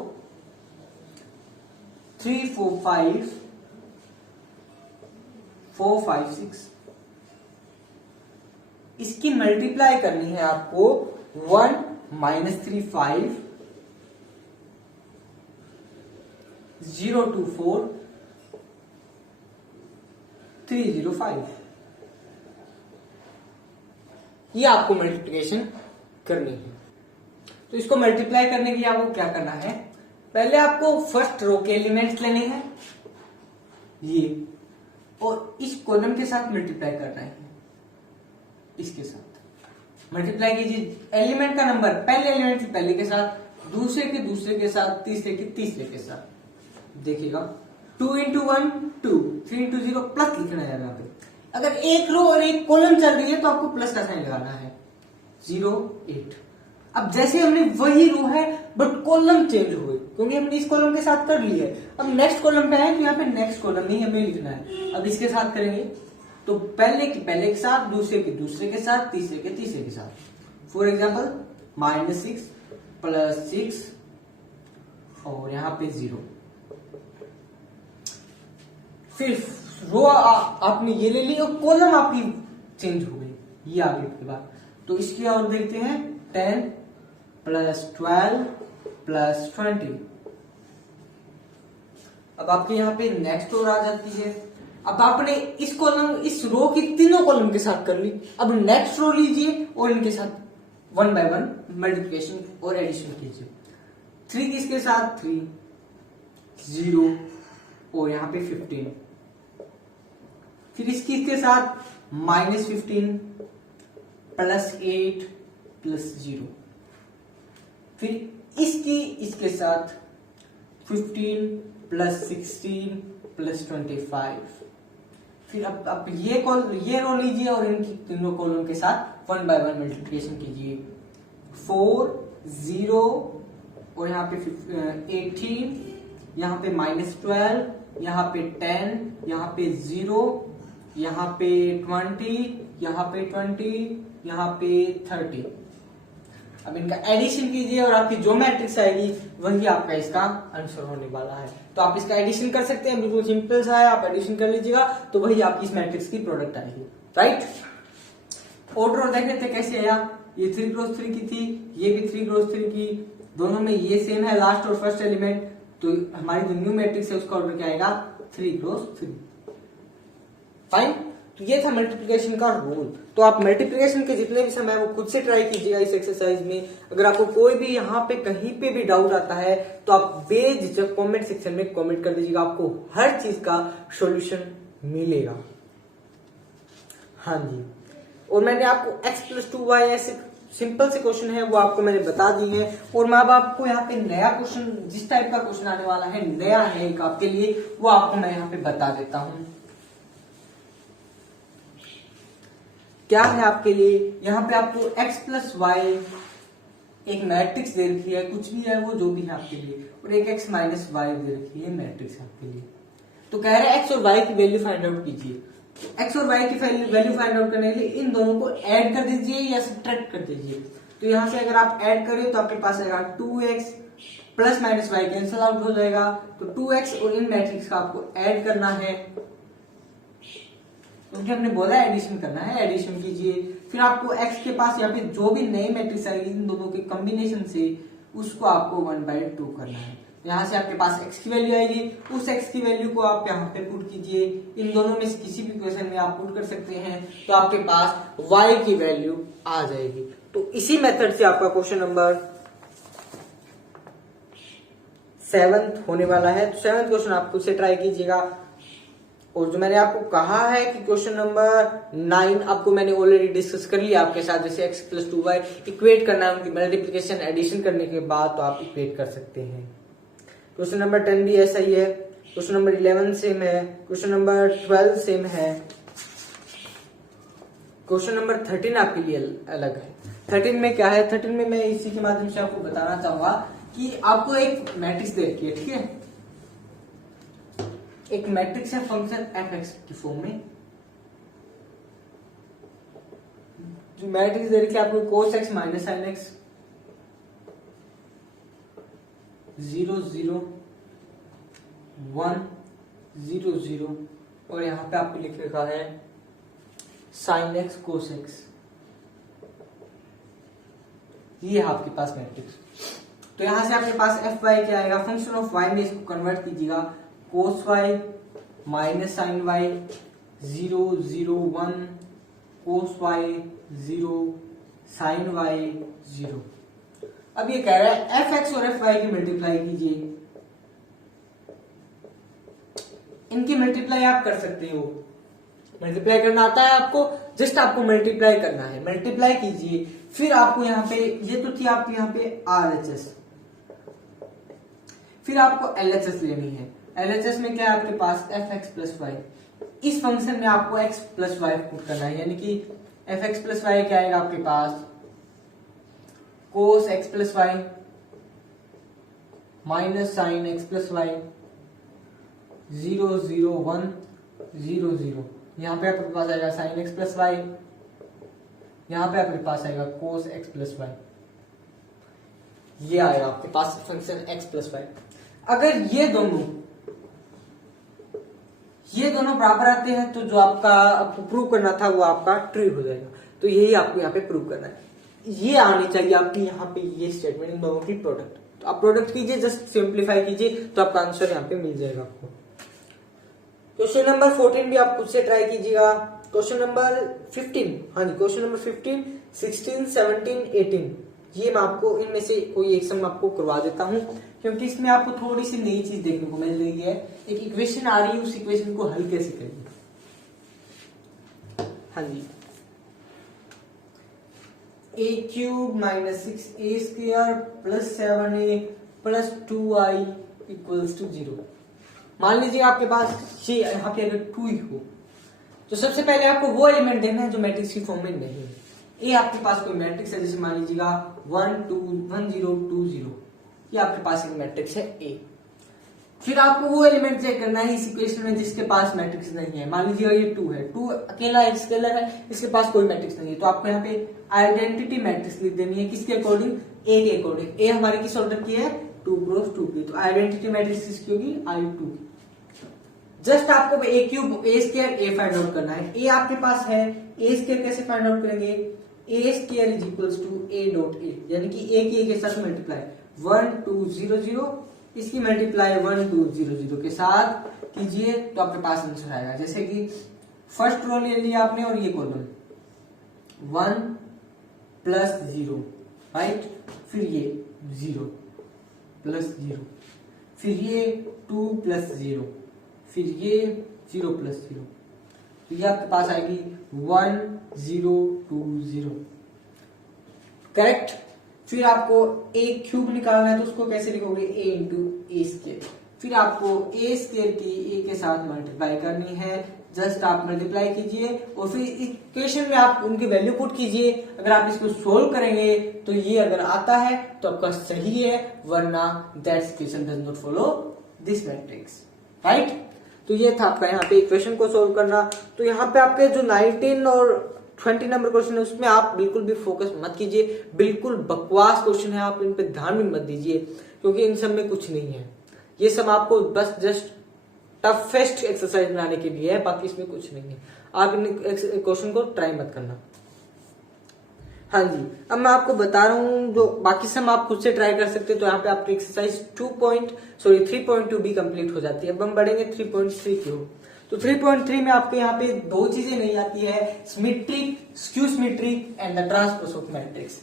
3 4 5 4 5 6, इसकी मल्टीप्लाई करनी है आपको 1 -3 5 0 2 4 3 0 5। ये आपको मल्टीप्लिकेशन करनी है। तो इसको मल्टीप्लाई करने के लिए आपको क्या करना है, पहले आपको फर्स्ट रो के एलिमेंट्स लेने हैं ये, और इस कॉलम के साथ मल्टीप्लाई करना है, इसके साथ मल्टीप्लाई कीजिए। एलिमेंट का नंबर पहले एलिमेंट से पहले के साथ, दूसरे के साथ, तीसरे के तीसरे के साथ। देखिएगा 2 × 1 2, 3 × 0 प्लस लिखना है यहाँ पे। अगर एक रो और एक कॉलम चल रही है तो आपको प्लस का साइन लगाना है 0 8। अब जैसे हमने वही रो है बट कॉलम चेंज हुए, क्योंकि हमने इस कॉलम के साथ कर लिया है। अब नेक्स्ट कॉलम पे आए तो यहाँ पे नेक्स्ट कॉलम नहीं हमें लिखना है। अब इसके साथ करेंगे तो पहले के साथ, दूसरे के साथ, तीसरे के साथ। फॉर एग्जाम्पल -6 + 6 और यहाँ पे 0। फिर रो आपने ये ले ली और कॉलम आपकी चेंज हो गई, ये आगे के बाद। तो इसकी और देखते हैं 10 + 12 + 20। अब आपके यहाँ पे नेक्स्ट रो आ जाती है। अब आपने इस रो की तीनों कॉलम के साथ कर ली। अब नेक्स्ट रो लीजिए और इनके साथ 1 बाय 1 मल्टीप्लिकेशन और एडिशन कीजिए। 3 किसके साथ, 3 0 और यहाँ पे 15। फिर इसके साथ -15 +8 +0। फिर इसके साथ 15 +16 +25। फिर अब ये रो लीजिए और इनकी तीनों कॉलम के साथ 1 बाय 1 मल्टीप्लिकेशन कीजिए। 4 0 और यहाँ पे 18, यहाँ पे -12, यहाँ पे 10, यहाँ पे 0, यहाँ पे 20, यहाँ पे 20, यहाँ पे 30। अब इनका एडिशन कीजिए और आपकी जो मैट्रिक्स आएगी वही आपका इसका आंसर होने वाला है। तो आप इसका एडिशन कर सकते हैं, बिल्कुल सिंपल सा है। आप एडिशन कर लीजिएगा तो वही आपकी इस मैट्रिक्स की प्रोडक्ट आएगी, राइट। ऑर्डर देख लेते कैसे आया। ये 3 क्रॉस 3 की थी, ये भी 3 क्रॉस 3 की, दोनों में ये सेम है लास्ट और फर्स्ट एलिमेंट। तो हमारी जो न्यू मैट्रिक्स है उसका ऑर्डर क्या आएगा, 3 क्रॉस 3। फाइन। तो ये था मल्टीप्लिकेशन का रूल। तो आप मल्टीप्लिकेशन के जितने भी समय वो खुद से ट्राई कीजिएगा इस एक्सरसाइज में। अगर आपको कोई भी यहाँ पे कहीं पे भी डाउट आता है तो आप बेझिझक कमेंट सेक्शन में कमेंट कर दीजिएगा, आपको हर चीज का सॉल्यूशन मिलेगा। हाँ जी, और मैंने आपको x + 2y ऐसे सिंपल से क्वेश्चन है वो आपको मैंने बता दी है। और मैं अब आपको यहाँ पे नया क्वेश्चन, जिस टाइप का क्वेश्चन आने वाला है, नया है एक आपके लिए, वो आपको मैं यहाँ पे बता देता हूँ। क्या है आपके लिए, यहाँ पे आपको x + y एक मैट्रिक्स दे रखी है, कुछ भी है वो जो भी है आपके लिए, और एक x - y दे रखी है मैट्रिक्स आपके लिए। तो कह रहे हैं एक्स और वाई की वैल्यू फाइंड आउट कीजिए। एक्स और वाई की वैल्यू फाइंड आउट करने के लिए इन दोनों को ऐड कर दीजिए या सब्ट्रैक्ट कर दीजिए। तो यहां से अगर आप ऐड करें तो आपके पास आएगा 2x plus minus Y cancel out हो जाएगा। तो 2x और इन मैट्रिक्स का आपको ऐड करना है, क्योंकि हमने बोला एडिशन करना है, एडिशन कीजिए। फिर आपको x के पास यहाँ पे जो भी नई मैट्रिक्स आएगी इन दोनों के कॉम्बिनेशन से उसको आपको 1/2 करना है। यहाँ से आपके पास x की वैल्यू आएगी, उस x की वैल्यू को आप यहाँ पे पुट कीजिए। इन दोनों में से किसी भी क्वेश्चन में आप पुट कर सकते हैं, तो आपके पास y की वैल्यू आ जाएगी। तो इसी मेथड से आपका क्वेश्चन नंबर 7 होने वाला है। तो 7 क्वेश्चन आप खुद से ट्राई कीजिएगा। और जो मैंने आपको कहा है कि क्वेश्चन नंबर 9 आपको मैंने ऑलरेडी डिस्कस कर लिया आपके साथ, जैसे x + 2y इक्वेट करना है, उनकी मल्टीप्लिकेशन एडिशन करने के बाद तो आप इक्वेट कर सकते हैं। क्वेश्चन नंबर 10 भी ऐसा ही है। क्वेश्चन नंबर 11 सेम है। क्वेश्चन नंबर 12 सेम है। क्वेश्चन नंबर 13 आपके लिए अलग है। 13 में क्या है? 13 में मैं इसी के माध्यम से आपको बताना चाहूंगा कि आपको एक मैट्रिक्स दे रखी है, ठीक है। एक मैट्रिक्स है फंक्शन f(x) की फॉर्म में। जो मैट्रिक्स दे रखी है आपको cos x minus sin x 0 0 1 0 0 और यहां पे आपको लिख रखा है sin x cos x। ये है आपके पास मैट्रिक्स। तो यहां से आपके पास एफ वाई क्या आएगा? फंक्शन ऑफ y में इसको कन्वर्ट कीजिएगा, cos y minus sin y 0 0 1 cos y 0 sin y 0। अब ये कह रहा है f(x) और f(y) की मल्टीप्लाई कीजिए। इनकी मल्टीप्लाई आप कर सकते हो। मल्टीप्लाई करना आता है आपको? जस्ट आपको मल्टीप्लाई करना है, मल्टीप्लाई कीजिए। फिर आपको यहाँ पे ये तो थी आपको यहाँ पे RHS, फिर आपको LHS लेनी है। LHS में क्या है आपके पास? f(x + y)। इस फंक्शन में आपको x + y पुट करना है, यानी कि f(x + y) क्या आएगा आपके पास? cos x + y minus sin x + y 0 0 1 0 0। यहाँ पे आपके पास आएगा sin x + y, यहाँ पे आपके पास आएगा cos x + y। ये आएगा आपके पास फंक्शन x + y। अगर ये दोनों बराबर आते हैं तो जो आपको प्रूव करना था वो आपका ट्रू हो जाएगा। तो यही आपको यहाँ पे प्रूव करना है। ये आनी चाहिए आपकी यहाँ पे ये स्टेटमेंट, इन दोनों की प्रोडक्ट। तो आप प्रोडक्ट कीजिए, जस्ट सिंप्लीफाई कीजिए तो आपका आंसर यहाँ पे मिल जाएगा आपको। क्वेश्चन नंबर 14 भी आप खुद से ट्राई कीजिएगा। क्वेश्चन नंबर 15, हाँ जी, क्वेश्चन नंबर 15, 16, 17, 18, ये मैं आपको इनमें से कोई एक सम आपको करवा देता हूं, क्योंकि इसमें आपको थोड़ी सी नई चीज देखने को मिल रही है। एक इक्वेशन आ रही है, उस इक्वेशन को हल कैसे करेंगे। हाँ जी, a³ - 6a² + 7a + 2i = 0। मान लीजिए आपके पास ये यहाँ पे अगर 2 ही हो, तो सबसे पहले आपको वो एलिमेंट देना है जो मैट्रिक्स की फॉर्म में नहीं है। ये आपके पास कोई मैट्रिक्स है, जैसे मान लीजिएगा 1 2 1 0 2 0, ये आपके पास एक मैट्रिक्स है A। फिर आपको वो एलिमेंट चेक करना है इस इक्वेशन में जिसके पास मैट्रिक्स नहीं है। मान लीजिएगा ये 2 है, 2 अकेला एक स्केलर है, इसके पास कोई मैट्रिक्स नहीं है, तो आपको यहाँ पे आइडेंटिटी मैट्रिक्स लिख देनी है। किसके अकॉर्डिंग? A के अकॉर्डिंग। A हमारे किस ऑर्डर की है? 2 × 2 की। तो आइडेंटिटी मैट्रिक्स किसकी होगी? I2। जस्ट आपको a³ a² a find out करना है। A आपके पास है, a² कैसे फाइंड आउट करेंगे? a² = a.a, यानी कि a की a के साथ मल्टीप्लाई 1 2 0 0, इसकी मल्टीप्लाई 1 2 0 0 के साथ कीजिए तो आपके पास आंसर आएगा। जैसे कि फर्स्ट रो ले लिया आपने और ये कॉलम 1 + 0, राइट, फिर ये 0 + 0, फिर ये 2 + 0, फिर ये 0 + 0, तो ये आपके पास आएगी 1 0 2 0, करेक्ट। फिर आपको a³ निकालना है, तो उसको कैसे लिखोगे? a × a²। फिर आपको a² की a के साथ मल्टीप्लाई करनी है, जस्ट आप मल्टीप्लाई कीजिए और फिर इक्वेशन में आप उनकी वैल्यू पुट कीजिए। अगर आप इसको सोल्व करेंगे तो ये अगर आता है तो आपका सही है, वरना that equation does not follow this matrix, right. तो ये था आपका यहाँ पे इक्वेशन को सोल्व करना। तो यहाँ पे आपके जो 19 और 20 नंबर क्वेश्चन है उसमें आप बिल्कुल भी फोकस मत कीजिए, बिल्कुल बकवास क्वेश्चन है, आप इन पे ध्यान भी मत दीजिए, क्योंकि इन सब में कुछ नहीं है। ये सब आपको बस जस्ट टफेस्ट एक्सरसाइज बनाने के लिए है, बाकी इसमें कुछ नहीं है। आप इन क्वेश्चन को ट्राई मत करना। हाँ जी, अब मैं आपको बता रहा हूँ जो बाकी सब आप खुद से ट्राई कर सकते हैं। तो यहाँ पे आपकी एक्सरसाइज 3.2 भी कंप्लीट हो जाती है। अब हम बढ़ेंगे 3.3 की ओर। तो 3.3 में आपके यहाँ पे दो चीजें नहीं आती है, symmetric, skew symmetric and the transpose of matrix.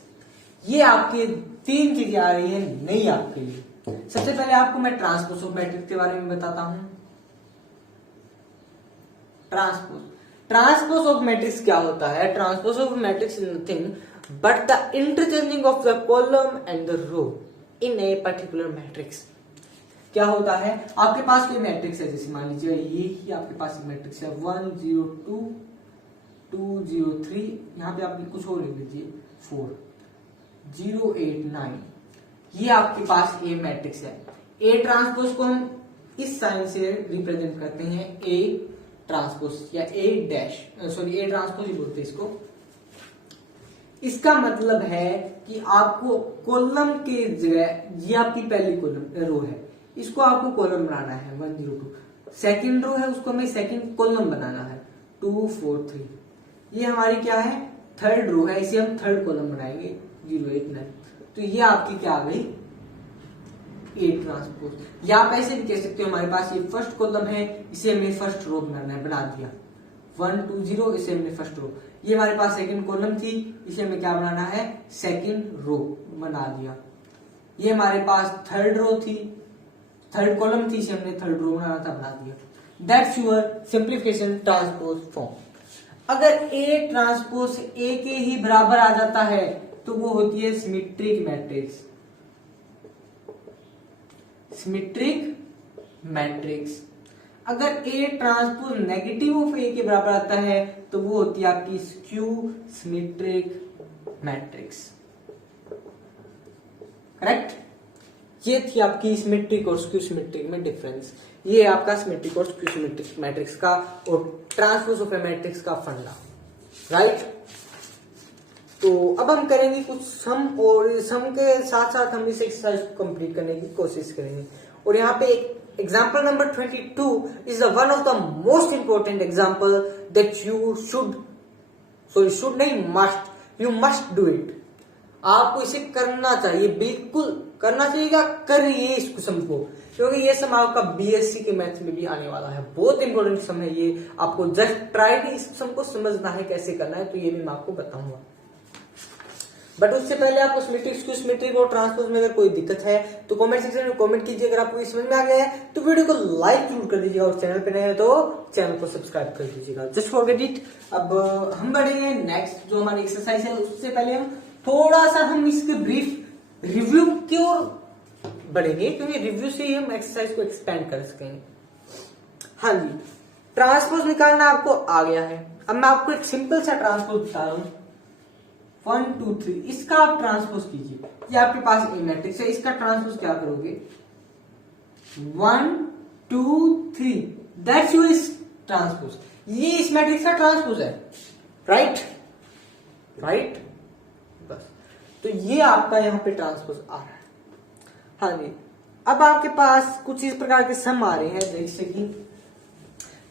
ये आपके तीन चीजें आ रही है नहीं आपके लिए। सबसे पहले आपको मैं ट्रांसपोज ऑफ मैट्रिक्स के बारे में बताता हूं। ट्रांसपोज ऑफ मैट्रिक्स क्या होता है? Transpose of matrix is nothing but the interchanging of the column and the row in a particular matrix. क्या होता है? आपके पास कोई मैट्रिक्स है, जैसे मान लीजिए ये ही आपके पास मैट्रिक्स है 1 0 2 2 0 3, यहां पे आप कुछ और लिख लीजिए 4 0 8 9। ये आपके पास ए मैट्रिक्स है। ए ट्रांसपोज को हम इस साइन से रिप्रेजेंट करते हैं, ए ट्रांसपोज या ए डैश, सॉरी ए ट्रांसपोज ही बोलते हैं इसको। इसका मतलब है कि आपको कॉलम के जगह, ये आपकी पहली कॉलम रो है, इसको आपको कॉलम बनाना है 1 0 2। सेकंड रो है, उसको हमें सेकंड कॉलम बनाना है 2 4 3। ये हमारी क्या है? थर्ड रो है, इसे हम थर्ड कॉलम बनाएंगे 0 8 9। तो ये आपकी क्या आ गई? A transpose. या आप ऐसे भी कह सकते हो हमारे पास ये फर्स्ट कॉलम है, इसे हमें फर्स्ट रो बनाना है, बना दिया 1 2 0, इसे हमने फर्स्ट रो। ये हमारे पास सेकंड कॉलम थी, इसे हमें क्या बनाना है? सेकंड रो बना दिया। ये हमारे पास थर्ड रो थी, थर्ड कॉलम थी, इसे हमने थर्ड रो बनाना था, बना दिया। That's your simplification transpose form. अगर ए ट्रांसपोज ए के ही बराबर आ जाता है तो वो होती है सिमेट्रिक मैट्रिक्स। Symmetric matrix. अगर ए ट्रांसपोज नेगेटिव ऑफ ए के बराबर आता है तो वो होती है आपकी स्क्यू सिमेट्रिक मैट्रिक्स। करेक्ट? ये थी आपकी सिमेट्रिक और स्क्यू सिमेट्रिक में डिफरेंस। ये आपका सिमेट्रिक और स्क्यू सिमेट्रिक मैट्रिक्स का और ट्रांसपोज ऑफ ए मैट्रिक्स का फंडा, राइट? तो अब हम करेंगे कुछ सम, और सम के साथ साथ हम इस एक्सरसाइज को कंप्लीट करने की कोशिश करेंगे। और यहाँ पे एक example number 22 is one of the most important example that you should नहीं, यू मस्ट डू इट। आपको इसे करना चाहिए, बिल्कुल करना चाहिए। क्या करिए इस सम को, क्योंकि ये सम आपका बीएससी के मैथ्स में भी आने वाला है। बहुत इंपॉर्टेंट सम है ये, आपको जस्ट ट्राई इस सम को समझना है कैसे करना है, तो ये भी मैं आपको बताऊंगा। बट उससे पहले आपको सिमेट्रिक और ट्रांसपोज में अगर कोई दिक्कत है तो कमेंट सेक्शन में कमेंट कीजिए। अगर आपको समझ में आ गया है तो वीडियो को लाइक जरूर कर दीजिएगा, और चैनल पे नए हैं तो चैनल को सब्सक्राइब कर दीजिएगा। Just forget it. अब हम बढ़ेंगे नेक्स्ट जो हमारी एक्सरसाइज है। उससे पहले हम थोड़ा सा इसके ब्रीफ रिव्यू की ओर बढ़ेंगे, क्योंकि रिव्यू से ही हम एक्सरसाइज को एक्सपेंड कर सकेंगे। हाँ जी, ट्रांसपोज निकालना आपको आ गया है। अब मैं आपको एक सिंपल सा ट्रांसपोज बता रहा हूँ 1 2 3। इसका आप ट्रांसपोज कीजिए। ये आपके पास ए मैट्रिक्स है, इसका ट्रांसपोज क्या करोगे? 1 2 3, दैट्स योर ट्रांसपोज। ये इस मैट्रिक्स का ट्रांसपोज है, राइट? राइट, बस। तो ये आपका यहाँ पे ट्रांसपोज आ रहा है। हाँ जी, अब आपके पास कुछ इस प्रकार के सम आ रहे हैं, जैसे कि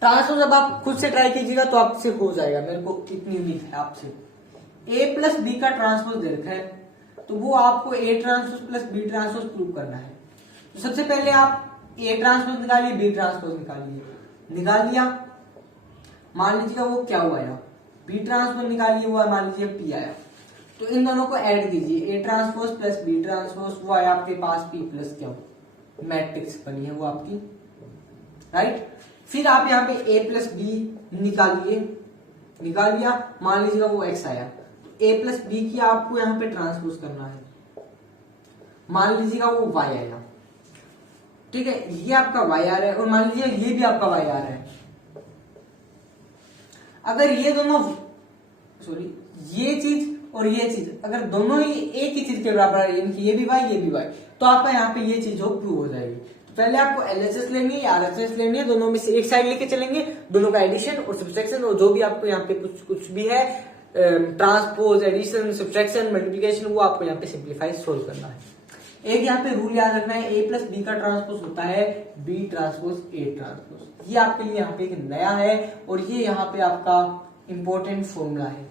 ट्रांसपोज अब आप खुद से ट्राई कीजिएगा तो आपसे हो जाएगा, मेरे को इतनी उम्मीद है आपसे। ए प्लस बी का ट्रांसपोज दे रखा है, तो वो आपको A transpose plus B transpose prove करना है। तो सबसे पहले आप ए ट्रांसपोज निकालिए, बी ट्रांसपोज निकालिए। निकाल लिया, मान लीजिएगा वो क्या हुआ आया, बी ट्रांसपोज निकालिए, वो मान लीजिए पी आया। तो इन दोनों को ऐड कीजिए, A transpose plus B transpose, वो आया आपके पास पी प्लस क्या मैट्रिक्स बनी है वो आपकी, राइट? फिर आप यहाँ पे ए प्लस बी निकालिए, निकाल लिया, मान लीजिएगा वो एक्स आया। ए प्लस बी की आपको यहाँ पे ट्रांसपोज करना है, मान लीजिएगा वो वाई आया, ठीक है? ये आपका वाई आ रहा है, और मान लीजिए ये भी आपका वाई आ रहा है। अगर ये दोनों, सॉरी, ये चीज और ये चीज अगर दोनों ही एक ही चीज के बराबर है, यानी कि ये भी वाई ये भी वाई, तो आपका यहाँ पे ये चीज जो प्रूव हो जाएगी। तो पहले आपको एलएचएस लेनी है या आरएचएस लेनी है, दोनों में से एक साइड लेके चलेंगे, दोनों का एडिशन और सब्सट्रैक्शन, और जो भी आपको यहाँ पे कुछ भी है ट्रांसपोज, एडिशन, सब्सट्रैक्शन, मल्टीप्लिकेशन, वो आपको यहाँ पे सिंप्लीफाई सोल्व करना है। एक यहाँ पे रूल याद रखना है, ए प्लस बी का ट्रांसपोज होता है बी ट्रांसपोज ए ट्रांसपोज। ये आपके लिए यहाँ पे एक नया है और ये यहाँ पे आपका इंपॉर्टेंट फॉर्मूला है,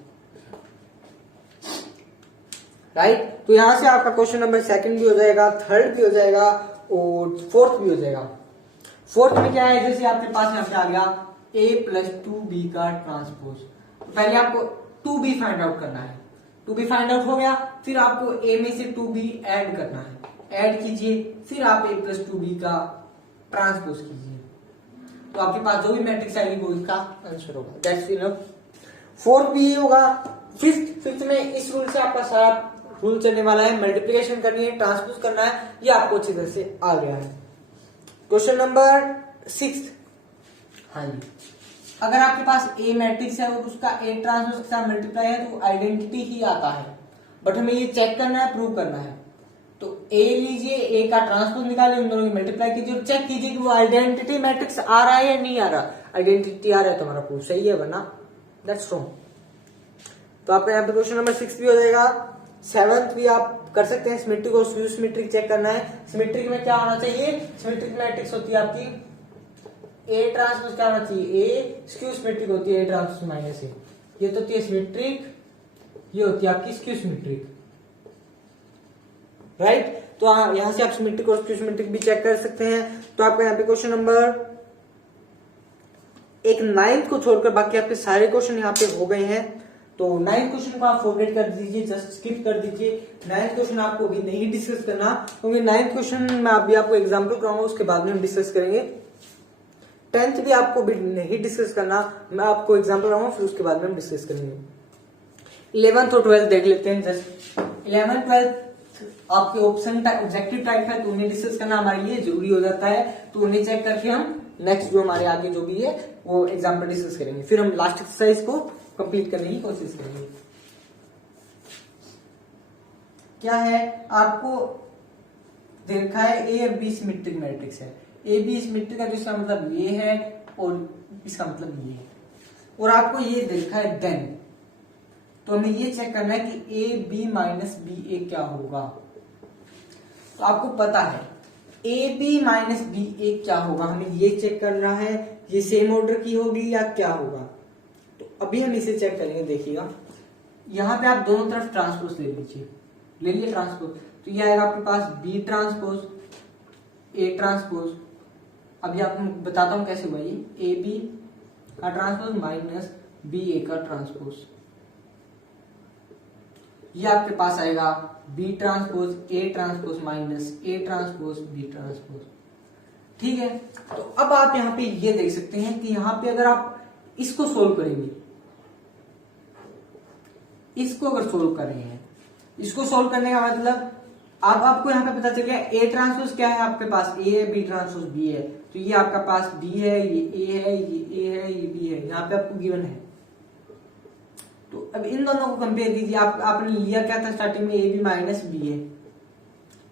राइट। तो यहां से आपका क्वेश्चन नंबर सेकंड भी हो जाएगा, थर्ड भी हो जाएगा और फोर्थ भी हो जाएगा। फोर्थ में क्या है, जैसे आपके पास यहाँ पे आ गया a प्लस 2b का ट्रांसपोज, पहले आपको 2b फाइंड आउट करना है। 2b फाइंड आउट हो गया, फिर आपको a में से 2b ऐड करना है, ऐड कीजिए, फिर आप a प्लस 2b का ट्रांसपोज कीजिए, तो आपके पास जो भी मैट्रिक्स आएगी वो इसका आंसर होगा। That's enough. फोर्थ भी ये होगा। फिफ्थ में इस रूल से आपका सारा रूल चलने वाला है, मल्टीप्लिकेशन करनी है, ट्रांसपोज करना है, ये आपको अच्छी तरह से आ गया है। क्वेश्चन नंबर 6, हाँ जी, अगर आपके पास ए मैट्रिक्स है और उसका ए ट्रांसपोज के साथ मल्टीप्लाई है तो आइडेंटिटी ही आता है, बट हमें ये चेक करना है, प्रूव करना है। तो ए लीजिए, ए का ट्रांसपोज निकालिए, उन दोनों की मल्टीप्लाई कीजिए और चेक कीजिए कि वो आइडेंटिटी मैट्रिक्स आ रहा है या नहीं आ रहा। आइडेंटिटी आ रहा है तो हमारा प्रूफ सही है, वरना दैट्स रॉन्ग। तो आपका यहाँ पे क्वेश्चन नंबर 6 भी हो जाएगा। 7th भी आप कर सकते हैं, सिमेट्रिक और स्क्यू सिमेट्रिक चेक करना है। सिमेट्रिक में क्या होना चाहिए, सिमेट्रिक मैट्रिक्स होती है आपकी ए ट्रांसपोज क्या होना चाहिए ए, स्क्यू सिमेट्रिक होती है ए ट्रांसपोज माइनस ए। ये तो होती है सिमेट्रिक, ये होती है आपकी स्क्यू सिमेट्रिक, राइट। तो यहां से आप सिमेट्रिक और स्क्यू सिमेट्रिक भी चेक कर सकते हैं। तो आपका यहाँ पे क्वेश्चन नंबर एक 9th को छोड़कर बाकी आपके सारे क्वेश्चन यहाँ पे हो गए हैं। तो 9th क्वेश्चन को आप फॉरगेट कर दीजिए, जस्ट स्किप कर दीजिए। 9th क्वेश्चन आपको भी नहीं डिस्कस करना, क्योंकि 9th क्वेश्चन में अभी आपको एग्जाम्पल कराऊंगा, उसके बाद में हम डिस्कस करेंगे। 10th भी आपको भी नहीं डिस्कस करना, मैं आपको एग्जाम्पल कराऊंगा, फिर उसके बाद में हम डिस्कस करेंगे। 11th और 12th देख लेते हैं। जस्ट 11th 12th आपके ऑप्शन ऑब्जेक्टिव टाइप है, तो उन्हें डिस्कस करना हमारे लिए जरूरी हो जाता है। तो उन्हें चेक करके हम नेक्स्ट जो हमारे आगे जो भी है वो एग्जाम्पल डिस्कस करेंगे, फिर हम लास्ट एक्सरसाइज को कंप्लीट करने की कोशिश करेंगे। क्या है, आपको देखा है ए और बी सिमेट्रिक मैट्रिक्स है। ए बी सिमेट्रिक का जिसका मतलब ये है और इसका मतलब ये है, और आपको ये देखा है देन, तो हमें ये चेक करना है कि ए बी माइनस बी ए क्या होगा। तो आपको पता है ए बी माइनस बी ए क्या होगा, हमें ये चेक करना है, ये सेम ऑर्डर की होगी या क्या होगा। तो अभी हम इसे चेक करेंगे, देखिएगा यहां पे आप दोनों तरफ ट्रांसपोज ले लीजिए, ले लिए ट्रांसपोज, तो ये आएगा आपके पास बी ट्रांसपोज ए ट्रांसपोज। अभी आपको बताता हूं कैसे हुआ ये, ए बी का ट्रांसपोज माइनस बी ए का ट्रांसपोज, ये आपके पास आएगा B transpose A transpose minus A transpose B transpose. ठीक है, तो अब आप यहां पे ये देख सकते हैं कि यहां पे अगर आप इसको सोल्व करेंगे, इसको अगर सोल्व कर रहे हैं, इसको सोल्व करने का मतलब अब आपको यहां पे पता चल गया ए ट्रांसपोज क्या है, आपके पास ए है, बी ट्रांसपोज बी है, तो ये आपका पास बी है, ये ए है, ये ए है, ये बी है, यहाँ पे आपको गिवन है। तो अब इन दोनों को कंपेयर कीजिए, आपने लिया क्या था स्टार्टिंग में, ए बी माइनस बी है।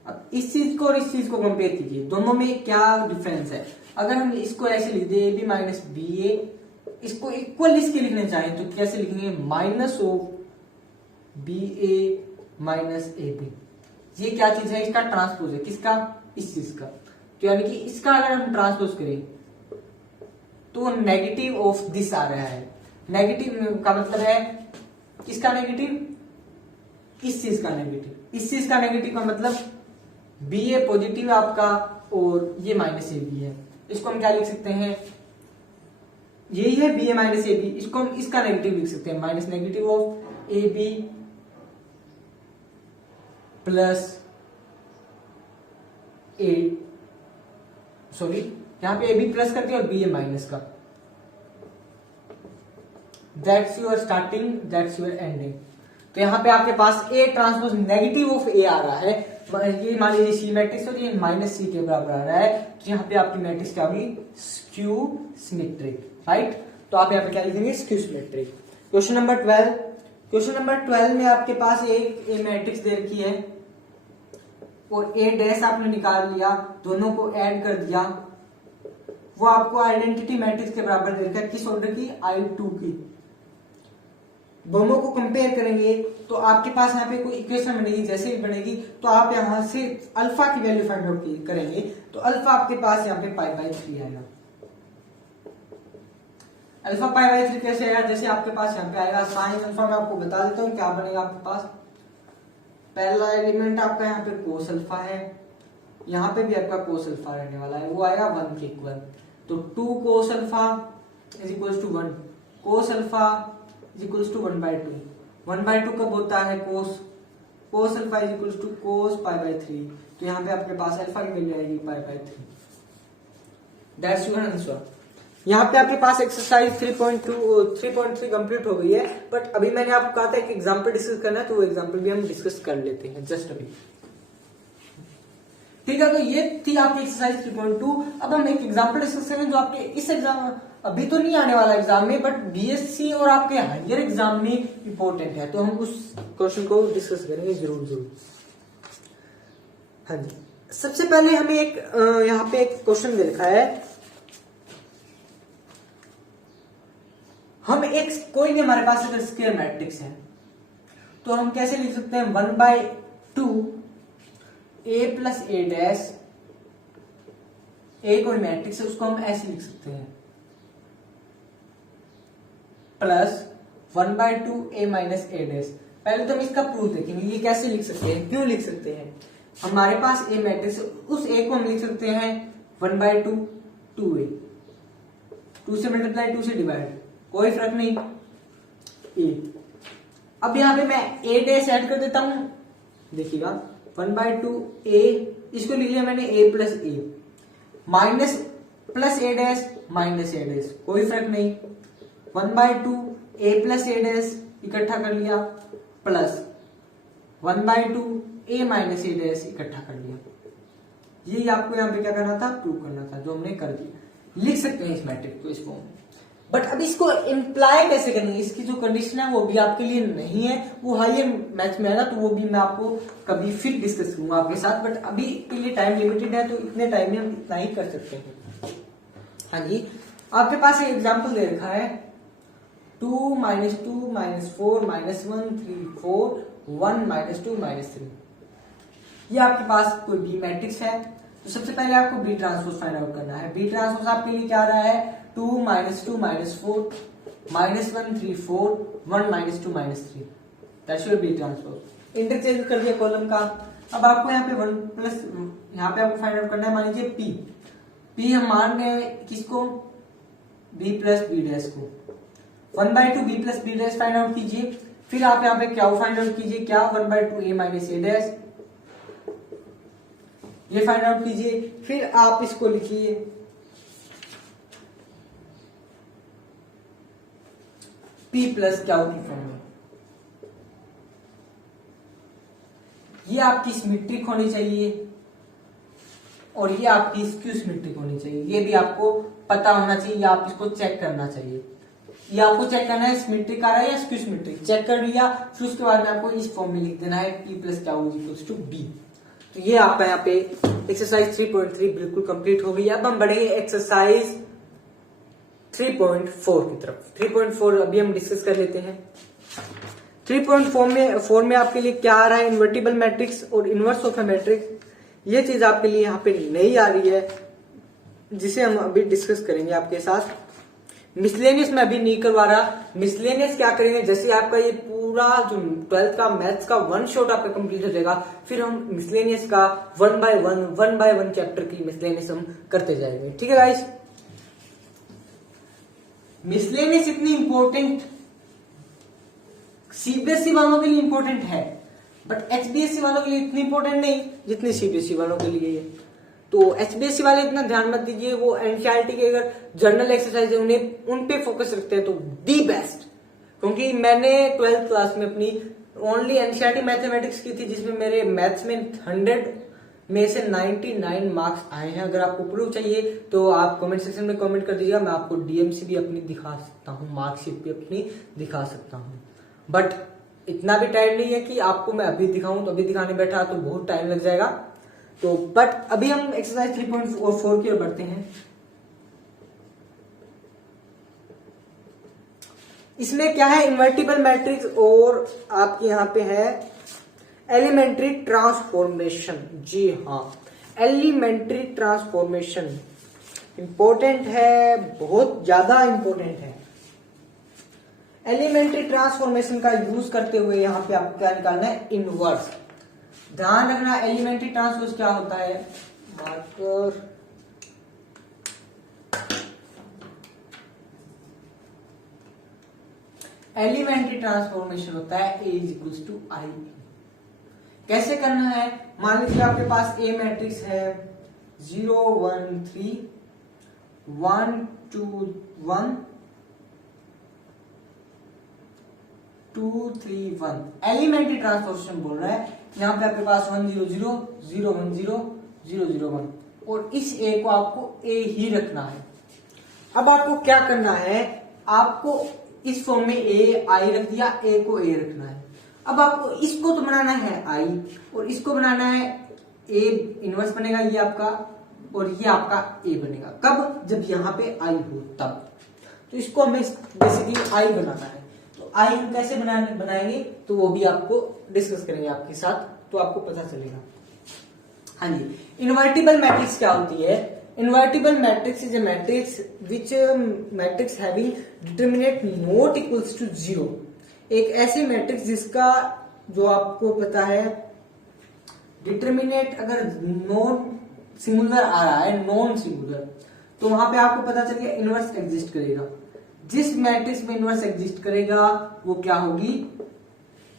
अब इस चीज को और इस चीज को कंपेयर कीजिए, दोनों में क्या डिफरेंस है। अगर हम इसको ऐसे लिख दे A B minus B A, इसको इक्वल इसके लिखने चाहें तो कैसे लिखेंगे, minus of B A minus A B. ये क्या चीज है, इसका ट्रांसपोज है, किसका, इस चीज का। तो यानी कि इसका अगर हम ट्रांसपोज करें तो नेगेटिव ऑफ दिस आ रहा है। नेगेटिव का मतलब है किसका नेगेटिव, इस चीज का नेगेटिव, इस चीज का नेगेटिव का मतलब बी ए पॉजिटिव आपका और ये माइनस ए बी है। इसको हम क्या लिख सकते हैं, यही है B A minus A B, इसको हम इसका नेगेटिव लिख सकते हैं, minus negative of A B plus A, sorry यहां पे ए बी प्लस कर दिया और बी ए माइनस का। That's your starting, that's your ending. तो यहां पे आपके पास A transpose negative of A आ रहा है, ये मान लीजिए सी मैट्रिक्स हो, ये माइनस सी के बराबर आ रहा है, तो यहाँ पे आपकी मैट्रिक्स क्या होगी, स्क्यू सिमेट्रिक, राइट। तो आप यहाँ पे क्या लिखेंगे, skew symmetric. Question number 12, question number 12 में आपके पास एक ए मैट्रिक्स दे रखी है, और ए डैश आपने निकाल लिया, दोनों को ऐड कर दिया, वो आपको आइडेंटिटी मैट्रिक्स के बराबर दे रखा है। किस ऑर्डर की? I2 की। दोनों को कंपेयर करेंगे तो आपके पास यहाँ पे कोई इक्वेशन बनेगी, जैसे ही बनेगी तो आप यहाँ से अल्फा की वैल्यू फाइंड आउट करेंगे, तो अल्फा आपके पास यहाँ पे π/3 आएगा। अल्फा π/3 कैसे आएगा? जैसे आपके पास यहाँ पे आएगा साइन अल्फा, मैं आपको बता देता हूँ क्या बनेगा आपके पास। पहला एलिमेंट आपका यहाँ पे कोस अल्फा है, यहाँ पे भी आपका कोस अल्फा रहने वाला है, वो आएगा 1 के इक्वल। तो 2 cos alpha is equal to 1, cos alpha is equal to 1/2। 1/2 कब होता है? Cos alpha is equal to cos π/3। तो यहाँ पे आपके पास अल्फा की वैल्यू आएगी π/3। That's your answer. यहाँ पे आपके पास एक्सरसाइज 3.3 कंप्लीट हो गई है, बट अभी मैंने आपको कहा था एक एग्जाम्पल डिस्कस करना है, तो वो एग्जाम्पल भी हम डिस्कस कर लेते हैं जस्ट अभी। ठीक है, तो ये थी आपकी एक्सरसाइज 3.2। अब हम एक एग्जाम्पल डिस्कस करें जो आपके इस एग्जाम अभी तो नहीं आने वाला एग्जाम में, बट बीएससी और आपके हायर एग्जाम में इंपॉर्टेंट है, तो हम उस क्वेश्चन को डिस्कस करेंगे जरूर। हाँ जी, सबसे पहले हमें एक यहाँ पे एक क्वेश्चन दे रखा है। हम एक कोई भी हमारे पास अगर स्क्वायर मैट्रिक्स है तो हम कैसे लिख सकते हैं? 1/2 a प्लस ए डैश, ए कोई मैट्रिक्स है उसको हम ऐसे लिख सकते हैं, plus 1/2 a minus A dash. पहले तो हम इसका प्रूफ देखेंगे, ये कैसे लिख सकते हैं, क्यों लिख सकते हैं। हमारे पास ए मैट्रिक्स, उस ए को हम लिख सकते हैं 1/2 2a, 2 से मल्टीप्लाई 2 से डिवाइड, कोई फर्क नहीं, ए। अब यहां पे मैं ए डैश ऐड कर देता हूं, देखिएगा 1/2 a, इसको लिख लिया मैंने a plus A, minus plus A dash minus A dash, कोई फर्क नहीं, 1/2 a प्लस ए डैश इकट्ठा कर लिया, plus 1/2 a minus A dash इकट्ठा कर लिया। यही आपको यहाँ पे क्या करना था? प्रूव करना था, जो हमने कर दिया। लिख सकते हैं इस मैट्रिक्स को इस फॉर्म में, बट अब इसको इम्प्लाई कैसे करेंगे, इसकी जो कंडीशन है वो भी आपके लिए नहीं है, वो हायर मैथ्स में आएगा, तो वो भी मैं आपको कभी फिर डिस्कस करूंगा आपके साथ, बट अभी के लिए टाइम लिमिटेड है, तो इतने टाइम में हम इतना ही कर सकते हैं। हाँ जी, आपके पास एक एग्जाम्पल दे रखा है 2 - 2 - 4 - 1 3 4 1 - 2 - 3। ये आपके पास कोई बी मैट्रिक्स है, तो सबसे पहले आपको बी ट्रांसपोज फाइंड आउट करना है। बी ट्रांसपोज आपके लिए क्या आ रहा है? 2 - 2 - 4 -1 3 4 1 - 2 - 3। That's your B transpose. Interchange कर दिया कॉलम का। अब आपको यहाँ पे 1 प्लस, यहाँ पे आपको फाइंड आउट करना है, मान लीजिए पी हम मान रहे हैं किसको? बी प्लस बी डैश को। 1/2 B plus B dash find out कीजिए, फिर आप यहाँ पे क्या फाइंड आउट कीजिए, क्या 1/2 a माइनस ए डैश, ये फाइंड आउट कीजिए, फिर आप इसको लिखिए P प्लस क्यू की फॉर्म में। ये आपकी सिमेट्रिक होनी चाहिए और ये आपकी स्क्यू सिमेट्रिक होनी चाहिए, ये भी आपको पता होना चाहिए, या आप इसको चेक करना चाहिए। ये आपको चेक करना है सिमेट्रिक आ रहा है या स्क्यू सिमेट्रिक, चेक कर लिया, फिर उसके बाद में आपको इस फॉर्म में लिख देना है P plus Q equals to B। तो ये आपका यहाँ पे एक्सरसाइज 3.3 बिल्कुल कंप्लीट हो गई। अब हम बढ़ेंगे एक्सरसाइज 3.4 की तरफ। 3.4 अभी हम डिस्कस कर लेते हैं। 3.4 में आपके लिए क्या आ रहा है? इन्वर्टिबल मैट्रिक्स और इनवर्स ऑफ ए मैट्रिक्स। ये चीज आपके लिए यहाँ पे नहीं आ रही है, जिसे हम अभी डिस्कस करेंगे आपके साथ। मिसलेनियस में अभी नहीं करवा रहा। मिसलेनियस क्या करेंगे, जैसे आपका ये पूरा जो 12th का मैथ्स का वन शॉट आपका कंप्लीट हो जाएगा, फिर हम मिसलेनियस का 1 बाय 1 चैप्टर की मिसलेनियस हम करते जाएंगे। ठीक है गाइस, मिसलेनियस इतनी इंपॉर्टेंट सीबीएसई वालों के लिए इंपॉर्टेंट है, बट एचबीएसई वालों के लिए इतनी इंपॉर्टेंट नहीं जितनी सीबीएसई वालों के लिए है। तो एचबीएसई वाले इतना ध्यान मत दीजिए, वो एनसीईआरटी के अगर जर्नल एक्सरसाइज है उन्हें उन पे फोकस रखते हैं तो दी बेस्ट। क्योंकि मैंने 12th क्लास में अपनी ओनली एनसीईआरटी मैथमेटिक्स की थी, जिसमें मेरे मैथ्स में 100 में से 99 मार्क्स आए हैं। अगर आपको प्रूफ चाहिए तो आप कमेंट सेक्शन में कमेंट कर दीजिएगा, मैं आपको डीएमसी भी अपनी दिखा सकता हूँ, मार्कशीट भी अपनी दिखा सकता हूँ। बट इतना भी टाइम नहीं है कि आपको मैं अभी दिखाऊं, तो अभी दिखाने बैठा तो बहुत टाइम लग जाएगा। तो बट अभी हम एक्सरसाइज 3.4 की ओर बढ़ते हैं। इसमें क्या है, इन्वर्टिबल मैट्रिक्स और आपके यहां पे है एलिमेंट्री ट्रांसफॉर्मेशन। जी हाँ, एलिमेंट्री ट्रांसफॉर्मेशन इंपॉर्टेंट है, बहुत ज्यादा इंपॉर्टेंट है। एलिमेंट्री ट्रांसफॉर्मेशन का यूज करते हुए यहां पे आपको क्या निकालना है, इनवर्स। ध्यान रखना एलिमेंट्री ट्रांसफॉर्मेशन क्या होता है, मार्कर एलिमेंट्री ट्रांसफॉर्मेशन होता है A is equals to I। कैसे करना है, मान लीजिए आपके पास A मैट्रिक्स है 0 1 3 1 2 1 2 3 1। एलिमेंट्री ट्रांसफॉर्मेशन बोल रहा है, यहां पे आपके पास 1 0 0 0 1 0 0 0 1 और इस A को आपको A ही रखना है। अब आपको क्या करना है, आपको इस फॉर्म में A I रख दिया, A को A रखना है। अब आपको इसको तो बनाना है I और इसको बनाना है A इनवर्स बनेगा ये आपका, और ये आपका A बनेगा। कब, जब यहाँ पे I हो तब। तो इसको हमें बेसिकली I बनाना है। तो I हम कैसे बनाएंगे तो वो भी आपको डिस्कस करेंगे आपके साथ, तो आपको पता चलेगा। हाँ जी, इन्वर्टिबल मैट्रिक्स क्या होती है, invertible matrix is a matrix which matrix having determinant not equals to 0। एक ऐसी मैट्रिक्स जिसका जो आपको पता है डिटरमिनेंट अगर नॉन सिंगुलर आ रहा है, नॉन सिंगुलर, तो वहां पे आपको पता चल गया इनवर्स एग्जिस्ट करेगा। जिस मैट्रिक्स में इनवर्स एग्जिस्ट करेगा वो क्या होगी,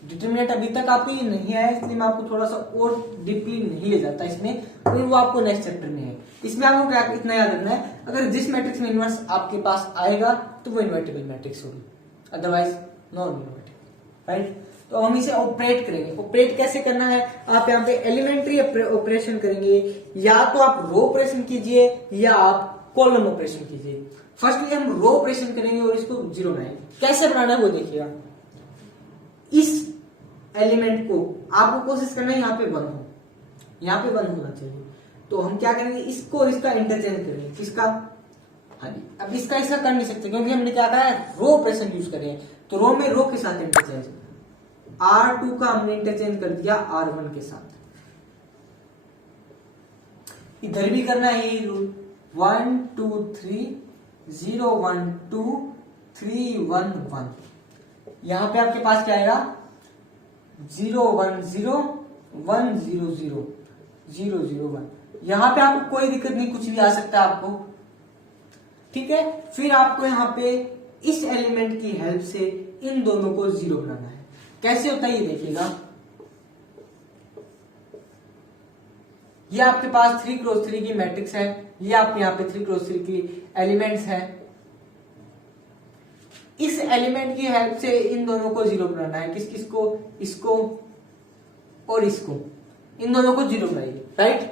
डिटरमिनेंट अभी तक आपको ये नहीं आया इसलिए मैं आपको थोड़ा सा और डीपली नहीं ले जाता इसमें, तो वो आपको नेक्स्ट चैप्टर में है। इसमें आपको क्या इतना याद रखना है, अगर जिस मैट्रिक्स में इनवर्स आपके पास आएगा तो वो इन्वर्टिबल मैट्रिक्स होगी, अदरवाइज नॉन इन्वर्टिबल, राइट। तो हम इसे ऑपरेट करेंगे। ऑपरेट कैसे करना है, आप यहाँ पे एलिमेंट्री ऑपरेशन करेंगे, या तो आप रो ऑपरेशन कीजिए या आप कॉलम ऑपरेशन कीजिए। फर्स्टली हम रो ऑपरेशन करेंगे और इसको 0 बनाएंगे। कैसे बनाना है वो देखिएगा। इस एलिमेंट को आपको कोशिश करना है यहाँ पे 1 हो, यहाँ पे 1 होना चाहिए। तो हम क्या करेंगे, इसको और इसका इंटरचेंज करेंगे। किसका, हाँ जी, अब इसका कर नहीं सकते क्योंकि हमने क्या कहा है, रो ऑपरेशन यूज करें। तो रो में रो के साथ इंटरचेंज, R2 का हमने इंटरचेंज कर दिया R1 के साथ। इधर भी करना है यही रूल, 1 2 3 0 1 2 3 1 1। यहां पे आपके पास क्या आएगा, 0 1 0 1 0 0 0 0 1। यहां पे आपको कोई दिक्कत नहीं, कुछ भी आ सकता है आपको, ठीक है। फिर आपको यहां पे इस एलिमेंट की हेल्प से इन दोनों को 0 बनाना है। कैसे होता है ये देखिएगा, ये आपके पास 3x3 की मैट्रिक्स है, ये आपके यहाँ पे 3x3 की एलिमेंट्स है। इस एलिमेंट की हेल्प से इन दोनों को 0 बनाना है। किस किस को, इसको और इसको, इन दोनों को 0 बनाइए, राइट।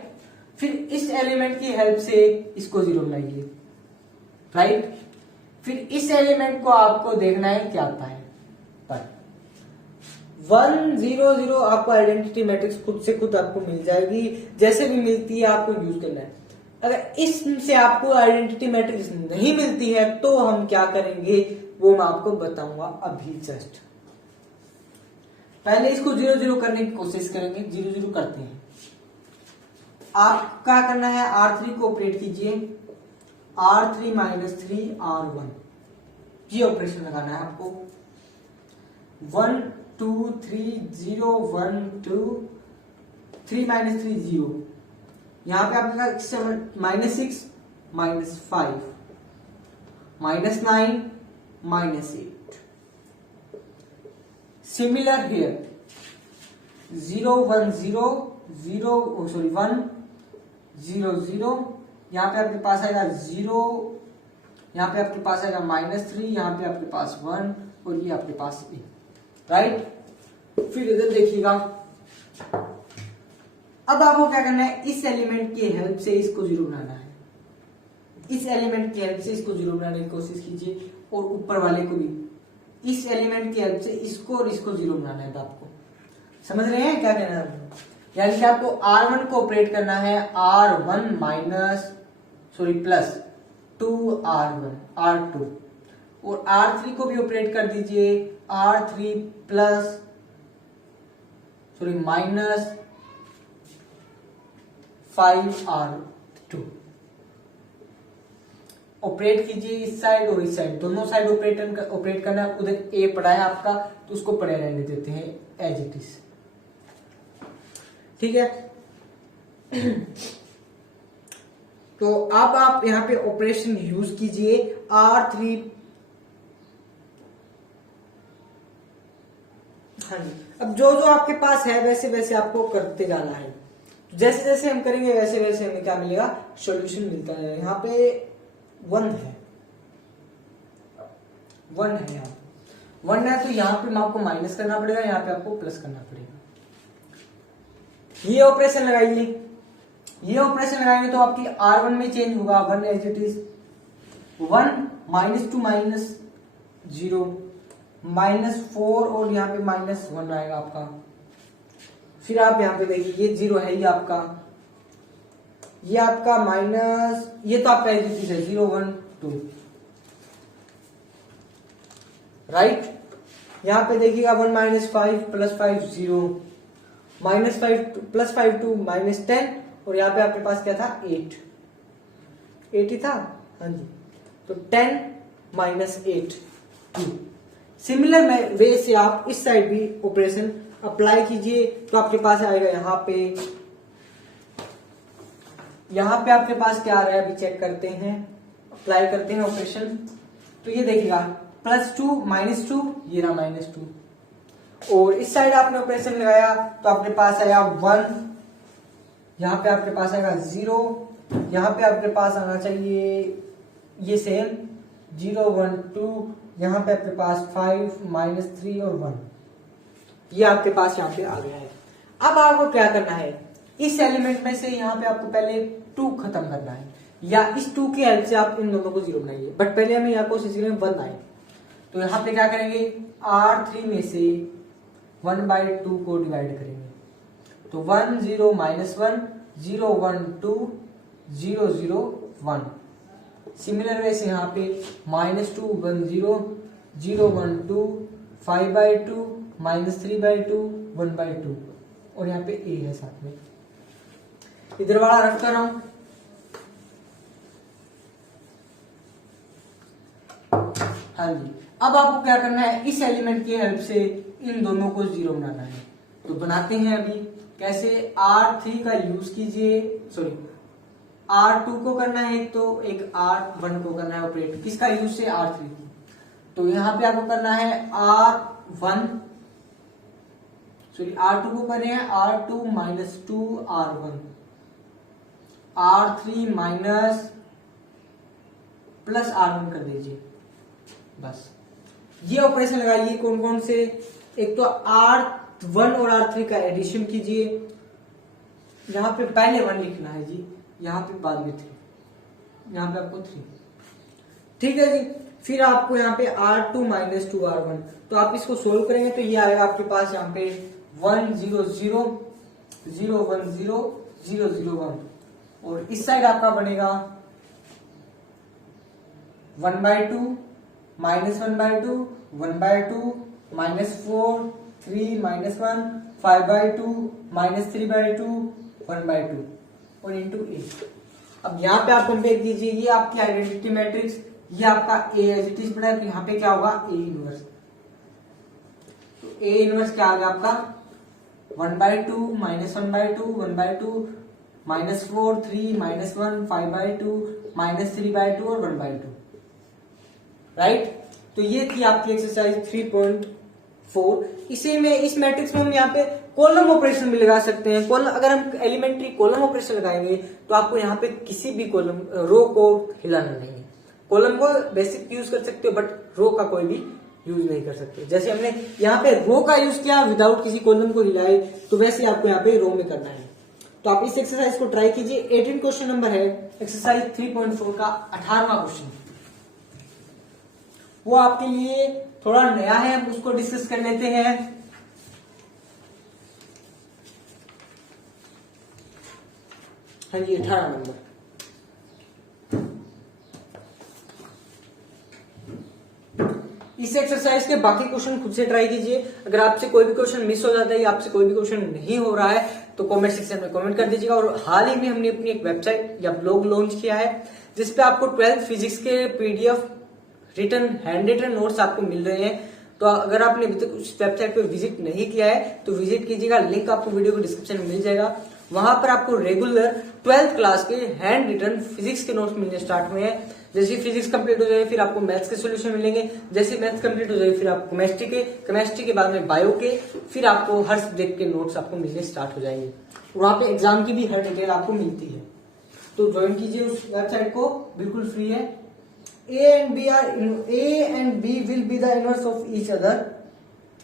फिर इस एलिमेंट की हेल्प से इसको 0 बनाइए, राइट। फिर इस एलिमेंट को आपको देखना है क्या आता है, 1 0 0 आपको आइडेंटिटी मैट्रिक्स खुद से खुद आपको मिल जाएगी, जैसे भी मिलती है आपको यूज करना है। अगर इससे आपको आइडेंटिटी मैट्रिक्स नहीं मिलती है तो हम क्या करेंगे वो मैं आपको बताऊंगा अभी। जस्ट पहले इसको 0 0 करने की कोशिश करेंगे, 0 0 करते हैं। आप क्या करना है, R3 को ऑपरेट कीजिए, R3 - 3 R1, ये ऑपरेशन लगाना है आपको। 1 2 3 0 1 2 3 - 3 0। यहां पे आपका -6 -5 -9 -8। Similar here 0 1 0 0 sorry 1 0 0। यहां पे आपके पास आएगा 0, यहां पे आपके पास आएगा -3, यहां पे आपके पास 1 और ये आपके पास A, राइट। फिर इधर देखिएगा, अब आपको क्या करना है, इस एलिमेंट की हेल्प से इसको 0 बनाना है। इस एलिमेंट की हेल्प से इसको 0 बनाने की कोशिश कीजिए और ऊपर वाले को भी इस एलिमेंट की हेल्प से इसको और इसको 0 बनाना है। तो आपको समझ रहे हैं क्या कहना है। यानी कि आपको R1 को ऑपरेट करना है R1 minus plus 2R1 R2, और R3 को भी ऑपरेट कर दीजिए R3 plus minus 5R2। Operate कीजिए इस साइड और इस साइड, दोनों साइड ऑपरेट करना है। उधर ए पड़ा है आपका तो उसको पड़े रहने देते हैं एज इट इज, ठीक है। तो अब आप यहां पे ऑपरेशन यूज कीजिए R3, हाँ जी। अब जो जो आपके पास है वैसे वैसे आपको करते जाना है, जैसे जैसे हम करेंगे वैसे वैसे हमें क्या मिलेगा, सॉल्यूशन मिलता है। यहाँ पे 1 है, 1 है, यहाँ 1 है, तो यहाँ पे आपको माइनस करना पड़ेगा, यहाँ पे आपको प्लस करना पड़ेगा। ये ऑपरेशन लगाइए, ये ऑपरेशन लगाएंगे तो आपकी R1 में चेंज होगा 1 एज इट इज, 1 -2 -0 -4 और यहाँ पे -1 आएगा आपका। फिर आप यहाँ पे देखिए ये 0 है, ये आपका माइनस, ये तो आपका एज इट इज है 0 1 2, राइट। यहाँ पे देखिएगा 1 -5 + 5 0, -5 + 5 2 -10, और यहाँ पे आपके पास क्या था 8 ही था, हाँ जी। तो 10 -8 2। सिमिलर वे से आप इस साइड भी ऑपरेशन अप्लाई कीजिए, तो आपके पास आएगा यहाँ पे आपके पास क्या आ रहा है, अभी चेक करते हैं, अप्लाई करते हैं ऑपरेशन। तो ये देखिएगा +2 -2, ये रहा -2, और इस साइड आपने ऑपरेशन लगाया तो आपके पास आया 1, यहाँ पे आपके पास आएगा 0, यहाँ पे आपके पास आना चाहिए ये सेम 0 1 2, यहाँ पे आपके पास 5 -3 और 1, ये आपके पास यहाँ पे आ गया है। अब आपको क्या करना है, इस एलिमेंट में से यहाँ पे आपको पहले 2 खत्म करना है, या इस 2 की हेल्प से आप इन दोनों को 0 बनाइए, बट पहले हमें यहाँ कोशिश करें 1 आए। तो यहाँ पे क्या करेंगे, R3 में से 1/2 को डिवाइड करेंगे, तो 1 0 -1 0 1 2 0 0 1। सिमिलर वे से यहाँ पे -2 1 0 0 1 2 5/2 -3/2 1/2, और यहाँ पे a है साथ में, इधर वाला रख कर रहा हूं। हाँ जी, अब आपको क्या करना है, इस एलिमेंट की हेल्प से इन दोनों को 0 बनाना है। तो बनाते हैं अभी कैसे, R3 का यूज कीजिए, R2 को करना है, तो एक R1 को करना है ऑपरेट, किसका यूज से, R3। तो यहाँ पे आपको करना है R2 को करें R2 -2 R1, R3 minus plus R1 कर दीजिए, बस। ये ऑपरेशन लगाइए कौन कौन से, एक तो R1 और R3 का एडिशन कीजिए, यहाँ पे पहले 1 लिखना है जी, यहाँ पे बाद में 3, यहाँ पे आपको 3, ठीक है जी। फिर आपको यहाँ पे R2 -2 R1, तो आप इसको सोल्व करेंगे तो ये आएगा आपके पास यहाँ पे 1 0 0 0 1 0 0 0 1, और इस साइड आपका बनेगा 1/2 -1/2 1/2 -4 3 -1 5/2 -3/2 1/2 और इंटू a। अब यहाँ पे आप कंपेयर कीजिए, ये आपकी आइडेंटिटी मैट्रिक्स, ये आपका a एज इट इज पड़ा है, तो यहाँ पे क्या होगा a इनवर्स। तो a इनवर्स क्या आ गया आपका 1/2 -1/2 1/2 -4 3 -1 5/2 -3/2 और 1/2, राइट। तो ये थी आपकी एक्सरसाइज 3.4। इसी में इस मैट्रिक्स में हम यहाँ पे कॉलम ऑपरेशन भी लगा सकते हैं। कॉलम, अगर हम एलिमेंट्री कॉलम ऑपरेशन लगाएंगे तो आपको यहाँ पे किसी भी कॉलम रो को हिलाना नहीं है। कॉलम को बेसिक यूज कर सकते हो, बट रो का कोई भी यूज नहीं कर सकते। जैसे हमने यहाँ पे रो का यूज किया विदाउट किसी कॉलम को हिलाए, तो वैसे आपको यहाँ पे रो में करना है। तो आप इस एक्सरसाइज को ट्राई कीजिए। 18 क्वेश्चन नंबर है एक्सरसाइज 3.4 का 18वां क्वेश्चन, वो आपके लिए थोड़ा नया है, उसको डिस्कस कर लेते हैं। हाँ जी 18 नंबर। इस एक्सरसाइज के बाकी क्वेश्चन खुद से ट्राई कीजिए। अगर आपसे कोई भी क्वेश्चन मिस हो जाता है या आपसे कोई भी क्वेश्चन नहीं हो रहा है तो कमेंट सेक्शन में कमेंट कर दीजिएगा। और हाल ही में हमने अपनी एक वेबसाइट या ब्लॉग लॉन्च किया है जिसपे आपको 12th फिजिक्स के PDF written hand written notes आपको मिल रहे हैं। तो अगर आपने अभी तक उस वेबसाइट पे विजिट नहीं किया है तो विजिट कीजिएगा, लिंक आपको वीडियो को डिस्क्रिप्शन में मिल जाएगा। वहां पर आपको रेगुलर 12th क्लास के हैंड रिटन फिजिक्स के नोट्स मिलने स्टार्ट हुए हैं। जैसे फिजिक्स कंप्लीट हो जाए फिर आपको मैथ्स के सॉल्यूशन मिलेंगे, जैसे मैथ्स कंप्लीट हो जाए फिर आपको केमिस्ट्री के बाद में बायो के, फिर आपको हर सब्जेक्ट के नोट्स आपको मिलने स्टार्ट हो जाएंगे। वहां पे एग्जाम की भी हर डिटेल आपको मिलती है। तो ज्वाइन कीजिए उस वेबसाइट को, बिल्कुल फ्री है। A and B will be the inverse of each other।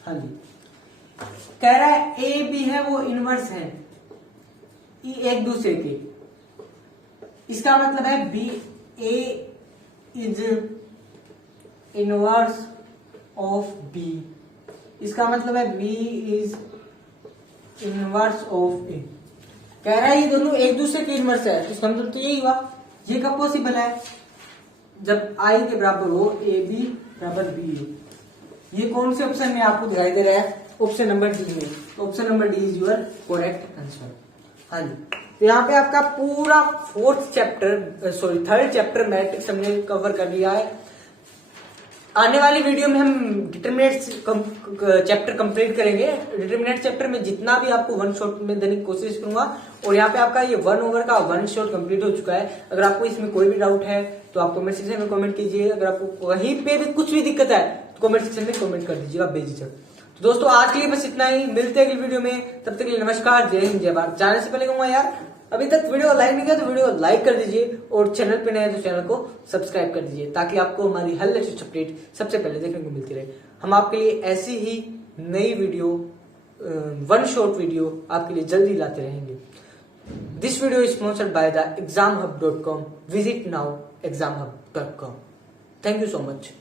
हाँ जी, कह रहा है A B है वो इनवर्स है एक दूसरे के। इसका मतलब है B A is inverse of B। इसका मतलब है B is inverse of A। कह रहा है ये दोनों एक दूसरे के इनवर्स है, तो इसका मतलब तो यही हुआ। ये कब पॉसिबल है? जब आई के बराबर हो ए बी बराबर बी ए। ये कौन से ऑप्शन में आपको दिखाई दे रहा है? ऑप्शन नंबर डी में। Option number D is your correct answer. हाँ जी, तो यहाँ पे आपका पूरा थर्ड चैप्टर मैट्रिक्स हमने कवर कर लिया है। आने वाली वीडियो में हम डिटरमिनेंट चैप्टर कंप्लीट करेंगे। डिटरमिनेंट चैप्टर में जितना भी आपको वन शॉट में देने की कोशिश करूंगा। और यहाँ पे आपका ये 1 ओवर का 1 शॉट कंप्लीट हो चुका है। अगर आपको इसमें कोई भी डाउट है तो आप कमेंट सेक्शन में कमेंट कीजिए। अगर आपको कहीं पे भी कुछ भी दिक्कत है तो कमेंट सेक्शन में कमेंट कर दीजिएगा बेझिझक। तो दोस्तों आज के लिए बस इतना ही, मिलते हैं अगली वीडियो में। तब तक के लिए नमस्कार, जय हिंद, जय भारत। जाने से पहले कहूंगा यार, अभी तक वीडियो लाइक नहीं किया तो वीडियो लाइक कर दीजिए और चैनल पे नए हैं तो चैनल को सब्सक्राइब कर दीजिए ताकि आपको हमारी हर लेटेस्ट अपडेट सबसे पहले देखने को मिलती रहे। हम आपके लिए ऐसी ही नई वीडियो, 1 शॉट वीडियो आपके लिए जल्दी लाते रहेंगे। This video is sponsored by the examhub.com। Visit now examhub.com। Thank you so much.